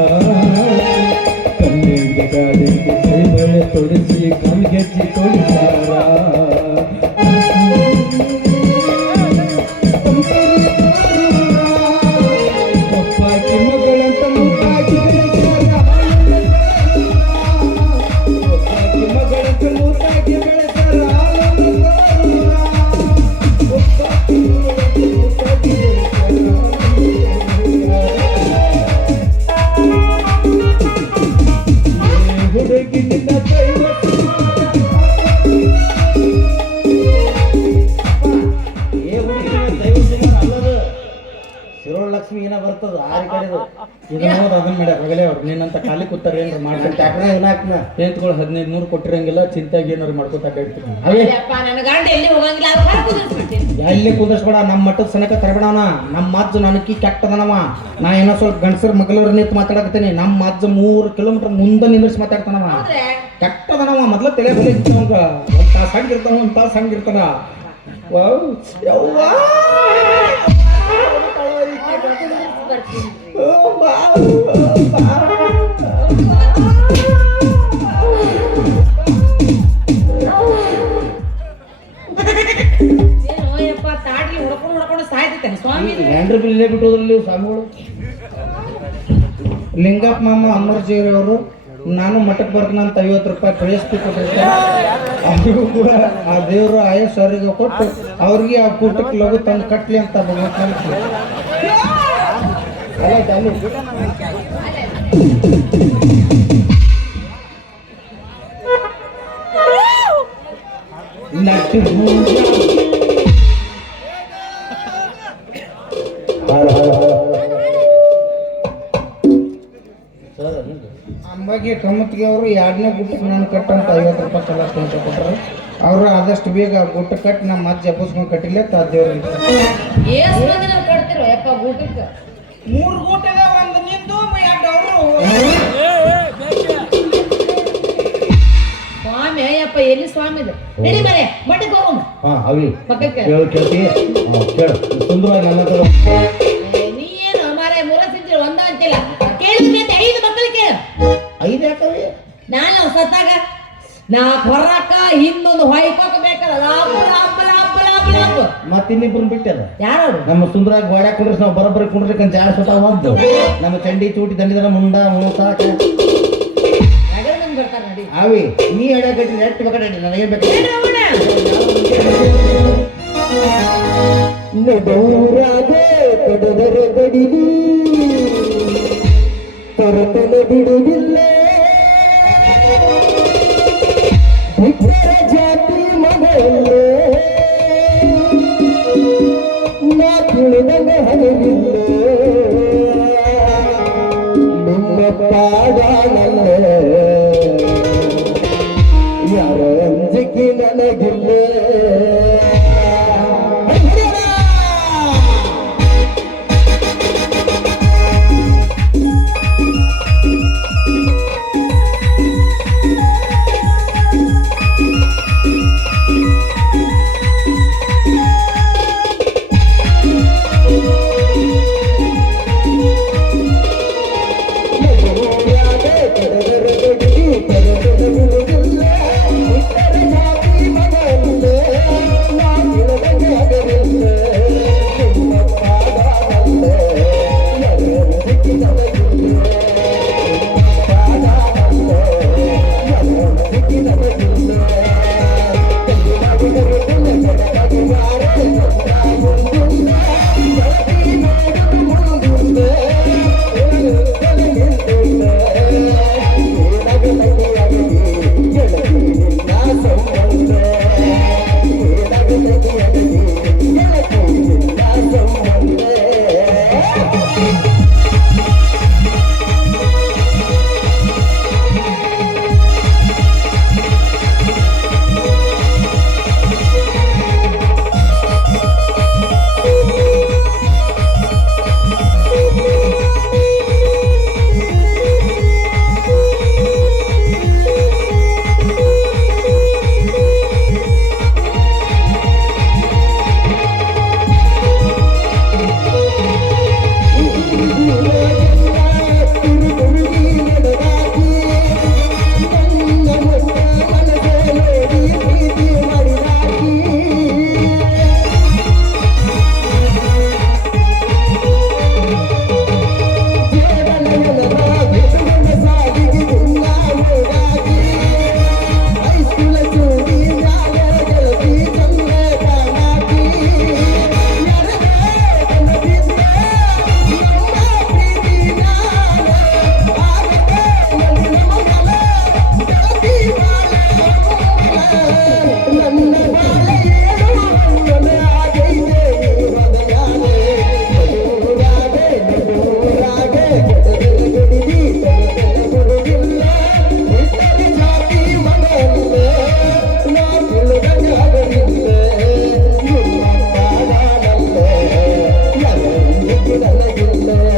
ಕಣ್ಣಿಗೆ ಕಾಡಿಗೆ ಕೈಬಡಿ ತೊಡಿಸಿ ಕಣ್ಗೆಚ್ಚಿ ತೊಡಿಸಾರ ಒಪ್ಪಾಕಿ ಮಗಳಂತ ಮುಟ್ಟಾಕಿ ಮಗಳಂತ ಮುಟ್ಟಾಕಿ ಬೆಳೆಸರ ಇದು ಇದನ್ನ ಹೋದ ಅದನ್ನ ಮಾಡ್ಯಾರ ಆಗಲೇ ಅವ್ರು ನಿನ್ನಂತ ಖಾಲಿ ಕೂತಾರ ಏನ್ರ ಮಾಡ್ತಾರೆ ಟ್ಯಾಕ್ಟರ್ ಏನ್ ಹಾಕ್ನ ಏತ್ಗಳು 1500 ಕೊಟ್ಟಿರಂಗಿಲ್ಲ ಚಿಂತಾಗಿ ಏನಾರು ಮಾಡ್ಕೊತ ಅಡ್ಡಾಡ್ತೀನಿ ಅವೇ ಅಪ್ಪ ನನ್ನ ಗಂಡ ಎಲ್ಲಿ ಹೋಗಂಗಿಲ್ಲ ಅದು ಹೊರ ಕುದಿಸ್ಬಿಡ್ತೀನಿ ಎಲ್ಲಿ ಕುಂದರ್ಸ್ಬೇಡ ನಮ್ಮ ಮಟ್ಟದ ಸನಕ ತರಬೇಡವನ ನಮ್ಮ ಅಜ್ಜ ನನಕಿ ಕೆಟ್ಟದನವ ನಾ ಏನೋ ಸ್ವಲ್ಪ ಗಂಡಸರ ಮಗಳವ್ರ ನಿಂತು ಮಾತಾಡಕತ್ತೀನಿ ನಮ್ಮ ಅಜ್ಜ 3 ಕಿಲೋಮೀಟರ್ ಮುಂದೆ ನಿಂದಿರ್ಸಿ ಮಾತಾಡ್ತಾನವ ಹೌದ್ರೆ ಕೆಟ್ಟದನವ ಮೊದ್ಲ ತಲೆ ಬಲಿ ಇರ್ತವಂಗ ಒಂದ್ ತಾಸು ಹಂಗಿರ್ತಾವ ಒಂದ್ ತಾಸು ಹಂಗಿರ್ತಾನ ವಾವ್ ಯವ್ವಾ ಬರ್ತೀನಿ ಓ ವಾವ್ ಏನೋ ಯಪ್ಪ ತಾಡ್ಲಿ ಹೊಡ್ಕೊಂಡು ಸಾಯ್ತೈತೇನೆ ಸ್ವಾಮಿ ಹ್ಯಾಂಡ್ರಿ ಬಿಲ್ ಇಲ್ಲೇ ಬಿಟ್ಟು ಹೋದ್ರಲ್ಲಿ ಸ್ವಾಮಿಗಳು ಲಿಂಗಪ್ಪ ಮಾಮ ಅಮರ್ಜಿಯವ್ರು ಅವರು ನಾನು ಮಠಕ್ಕೆ ಬರ್ತೀನಿ ಅಂತ 50 ರೂಪಾಯಿ ಕಳಿಸ್ತಿ ಕೊಟ್ಟಿರ್ತಾರೆ ಅವ್ರಿಗೂ ಕೂಡ ಆ ದೇವರು ಆಯಸ್ ಅವರಿಗೆ ಕೊಟ್ಟು ಅವ್ರಿಗೆ ಆ ಕೂಟಕ್ಕೆ ಲಘು ತಂದು ಕಟ್ಲಿ ಅಂತ ಭಗವಂತನ ನಟ್ಟು ಅಂಬಾಗಿ ಕಮ್ಮತ್ತಿಗೆ ಅವರು 2ನೇ ಗುಟ್ಟಕ್ಕೆ ನಾನು ಕಟ್ಟಂತ 50 ರೂಪಾಯಿ ಚಲಾಸ್ ಅಂತ ಕೊಟ್ಟರು ಅವರು ಆದಷ್ಟು ಬೇಗ ಗುಟ್ಟ ಕಟ್ಟಿ ನಮ್ಮ ಅಜ್ಜ ಎಬ್ಬಸ್ಕೊಂಡು ಕಟ್ಟಿಲ್ಲ ದೇವ್ರ ಏಸ್ ಮಂದಿ ನಾವು ಕಟ್ತಿರೋ ಯಪ್ಪ ಊಟಕ್ಕೆ 3 ಗೂಟದ ಒಂದು ನಿಂದು 2 ಅವರು ಸ್ವಾಮಿ ಯಪ್ಪ ಎಲ್ಲಿ ಸ್ವಾಮಿ ಇದು ನಡಿ ಮರೆ ಮಠಕ್ಕೆ ಹೋಗೋಣ ಹಾ ಅವಿ ಪಕ್ಕಕ್ಕೆ ಕೇಳ್ತಿ ಕೇಳು ಸುಂದರವಾಗಿ ನನ್ನ ಹತ್ರ ನೀ ಏನು ಮಾರೆ ಮೂಲ ಸಿಂಚಿ ಒಂದ ಅಂತಿಲ್ಲ ಕೇಳಿದ್ರೆ 5 ಮಕ್ಕಳು ಕೇಳು 5 ಯಾಕವಿ ನಾನು ಸತ್ತಾಗ ನಾ ಹೊರಕ ಹಿಂದೊಂದು ಹೊಯ್ಕೋಕ ಬೇಕಲ್ಲ ಮತ್ತೆ ಇನ್ನಿಬ್ರನ್ನ ಬಿಟ್ಟದ ಯಾರು ನಮ್ಮ ಸುಂದರಾಗಿ ಗೋಡ್ಯಾಗ ಕುಂಡ್ರಿಸ್ ನಾವು ಬರೋಬ್ಬರಿ ಕುಂಡ್ರಿಕಂತ ಜಾಡ ಸುತ್ತ ಹೋದ್ದು ನಮ್ಮ ಚಂಡಿ ಚೂಟಿ ದಂಡಿದ್ರ ಮುಂಡ ಮೂಸಾಕ ಬರ್ತಾರ ನಡಿ ಅವಿ ನೀ ಎಡ ಕಟ್ಟಿ ನೆಟ್ ಬೇಕಾ ನನಗೇನ್ ಬೇಕು ನಡೂರಾಗೆ ಕಡದರ ಗಡಿಲಿ ತೊರತನ ಬಿಡುವುದಿಲ್ಲ ಬಿಟ್ಟರ ಜಾತಿ ಮಗಲ್ಲೇ ನಾ ತಿಳಿದಂಗ ಹರಿವಿಲ್ಲ ನಿಮ್ಮ ಪಾಡಾನಲ್ಲೇ ಯಾರ ಅಂಜಿಕೆ ನನಗಿಲ್ಲ ನನಗಿಲ್ಲ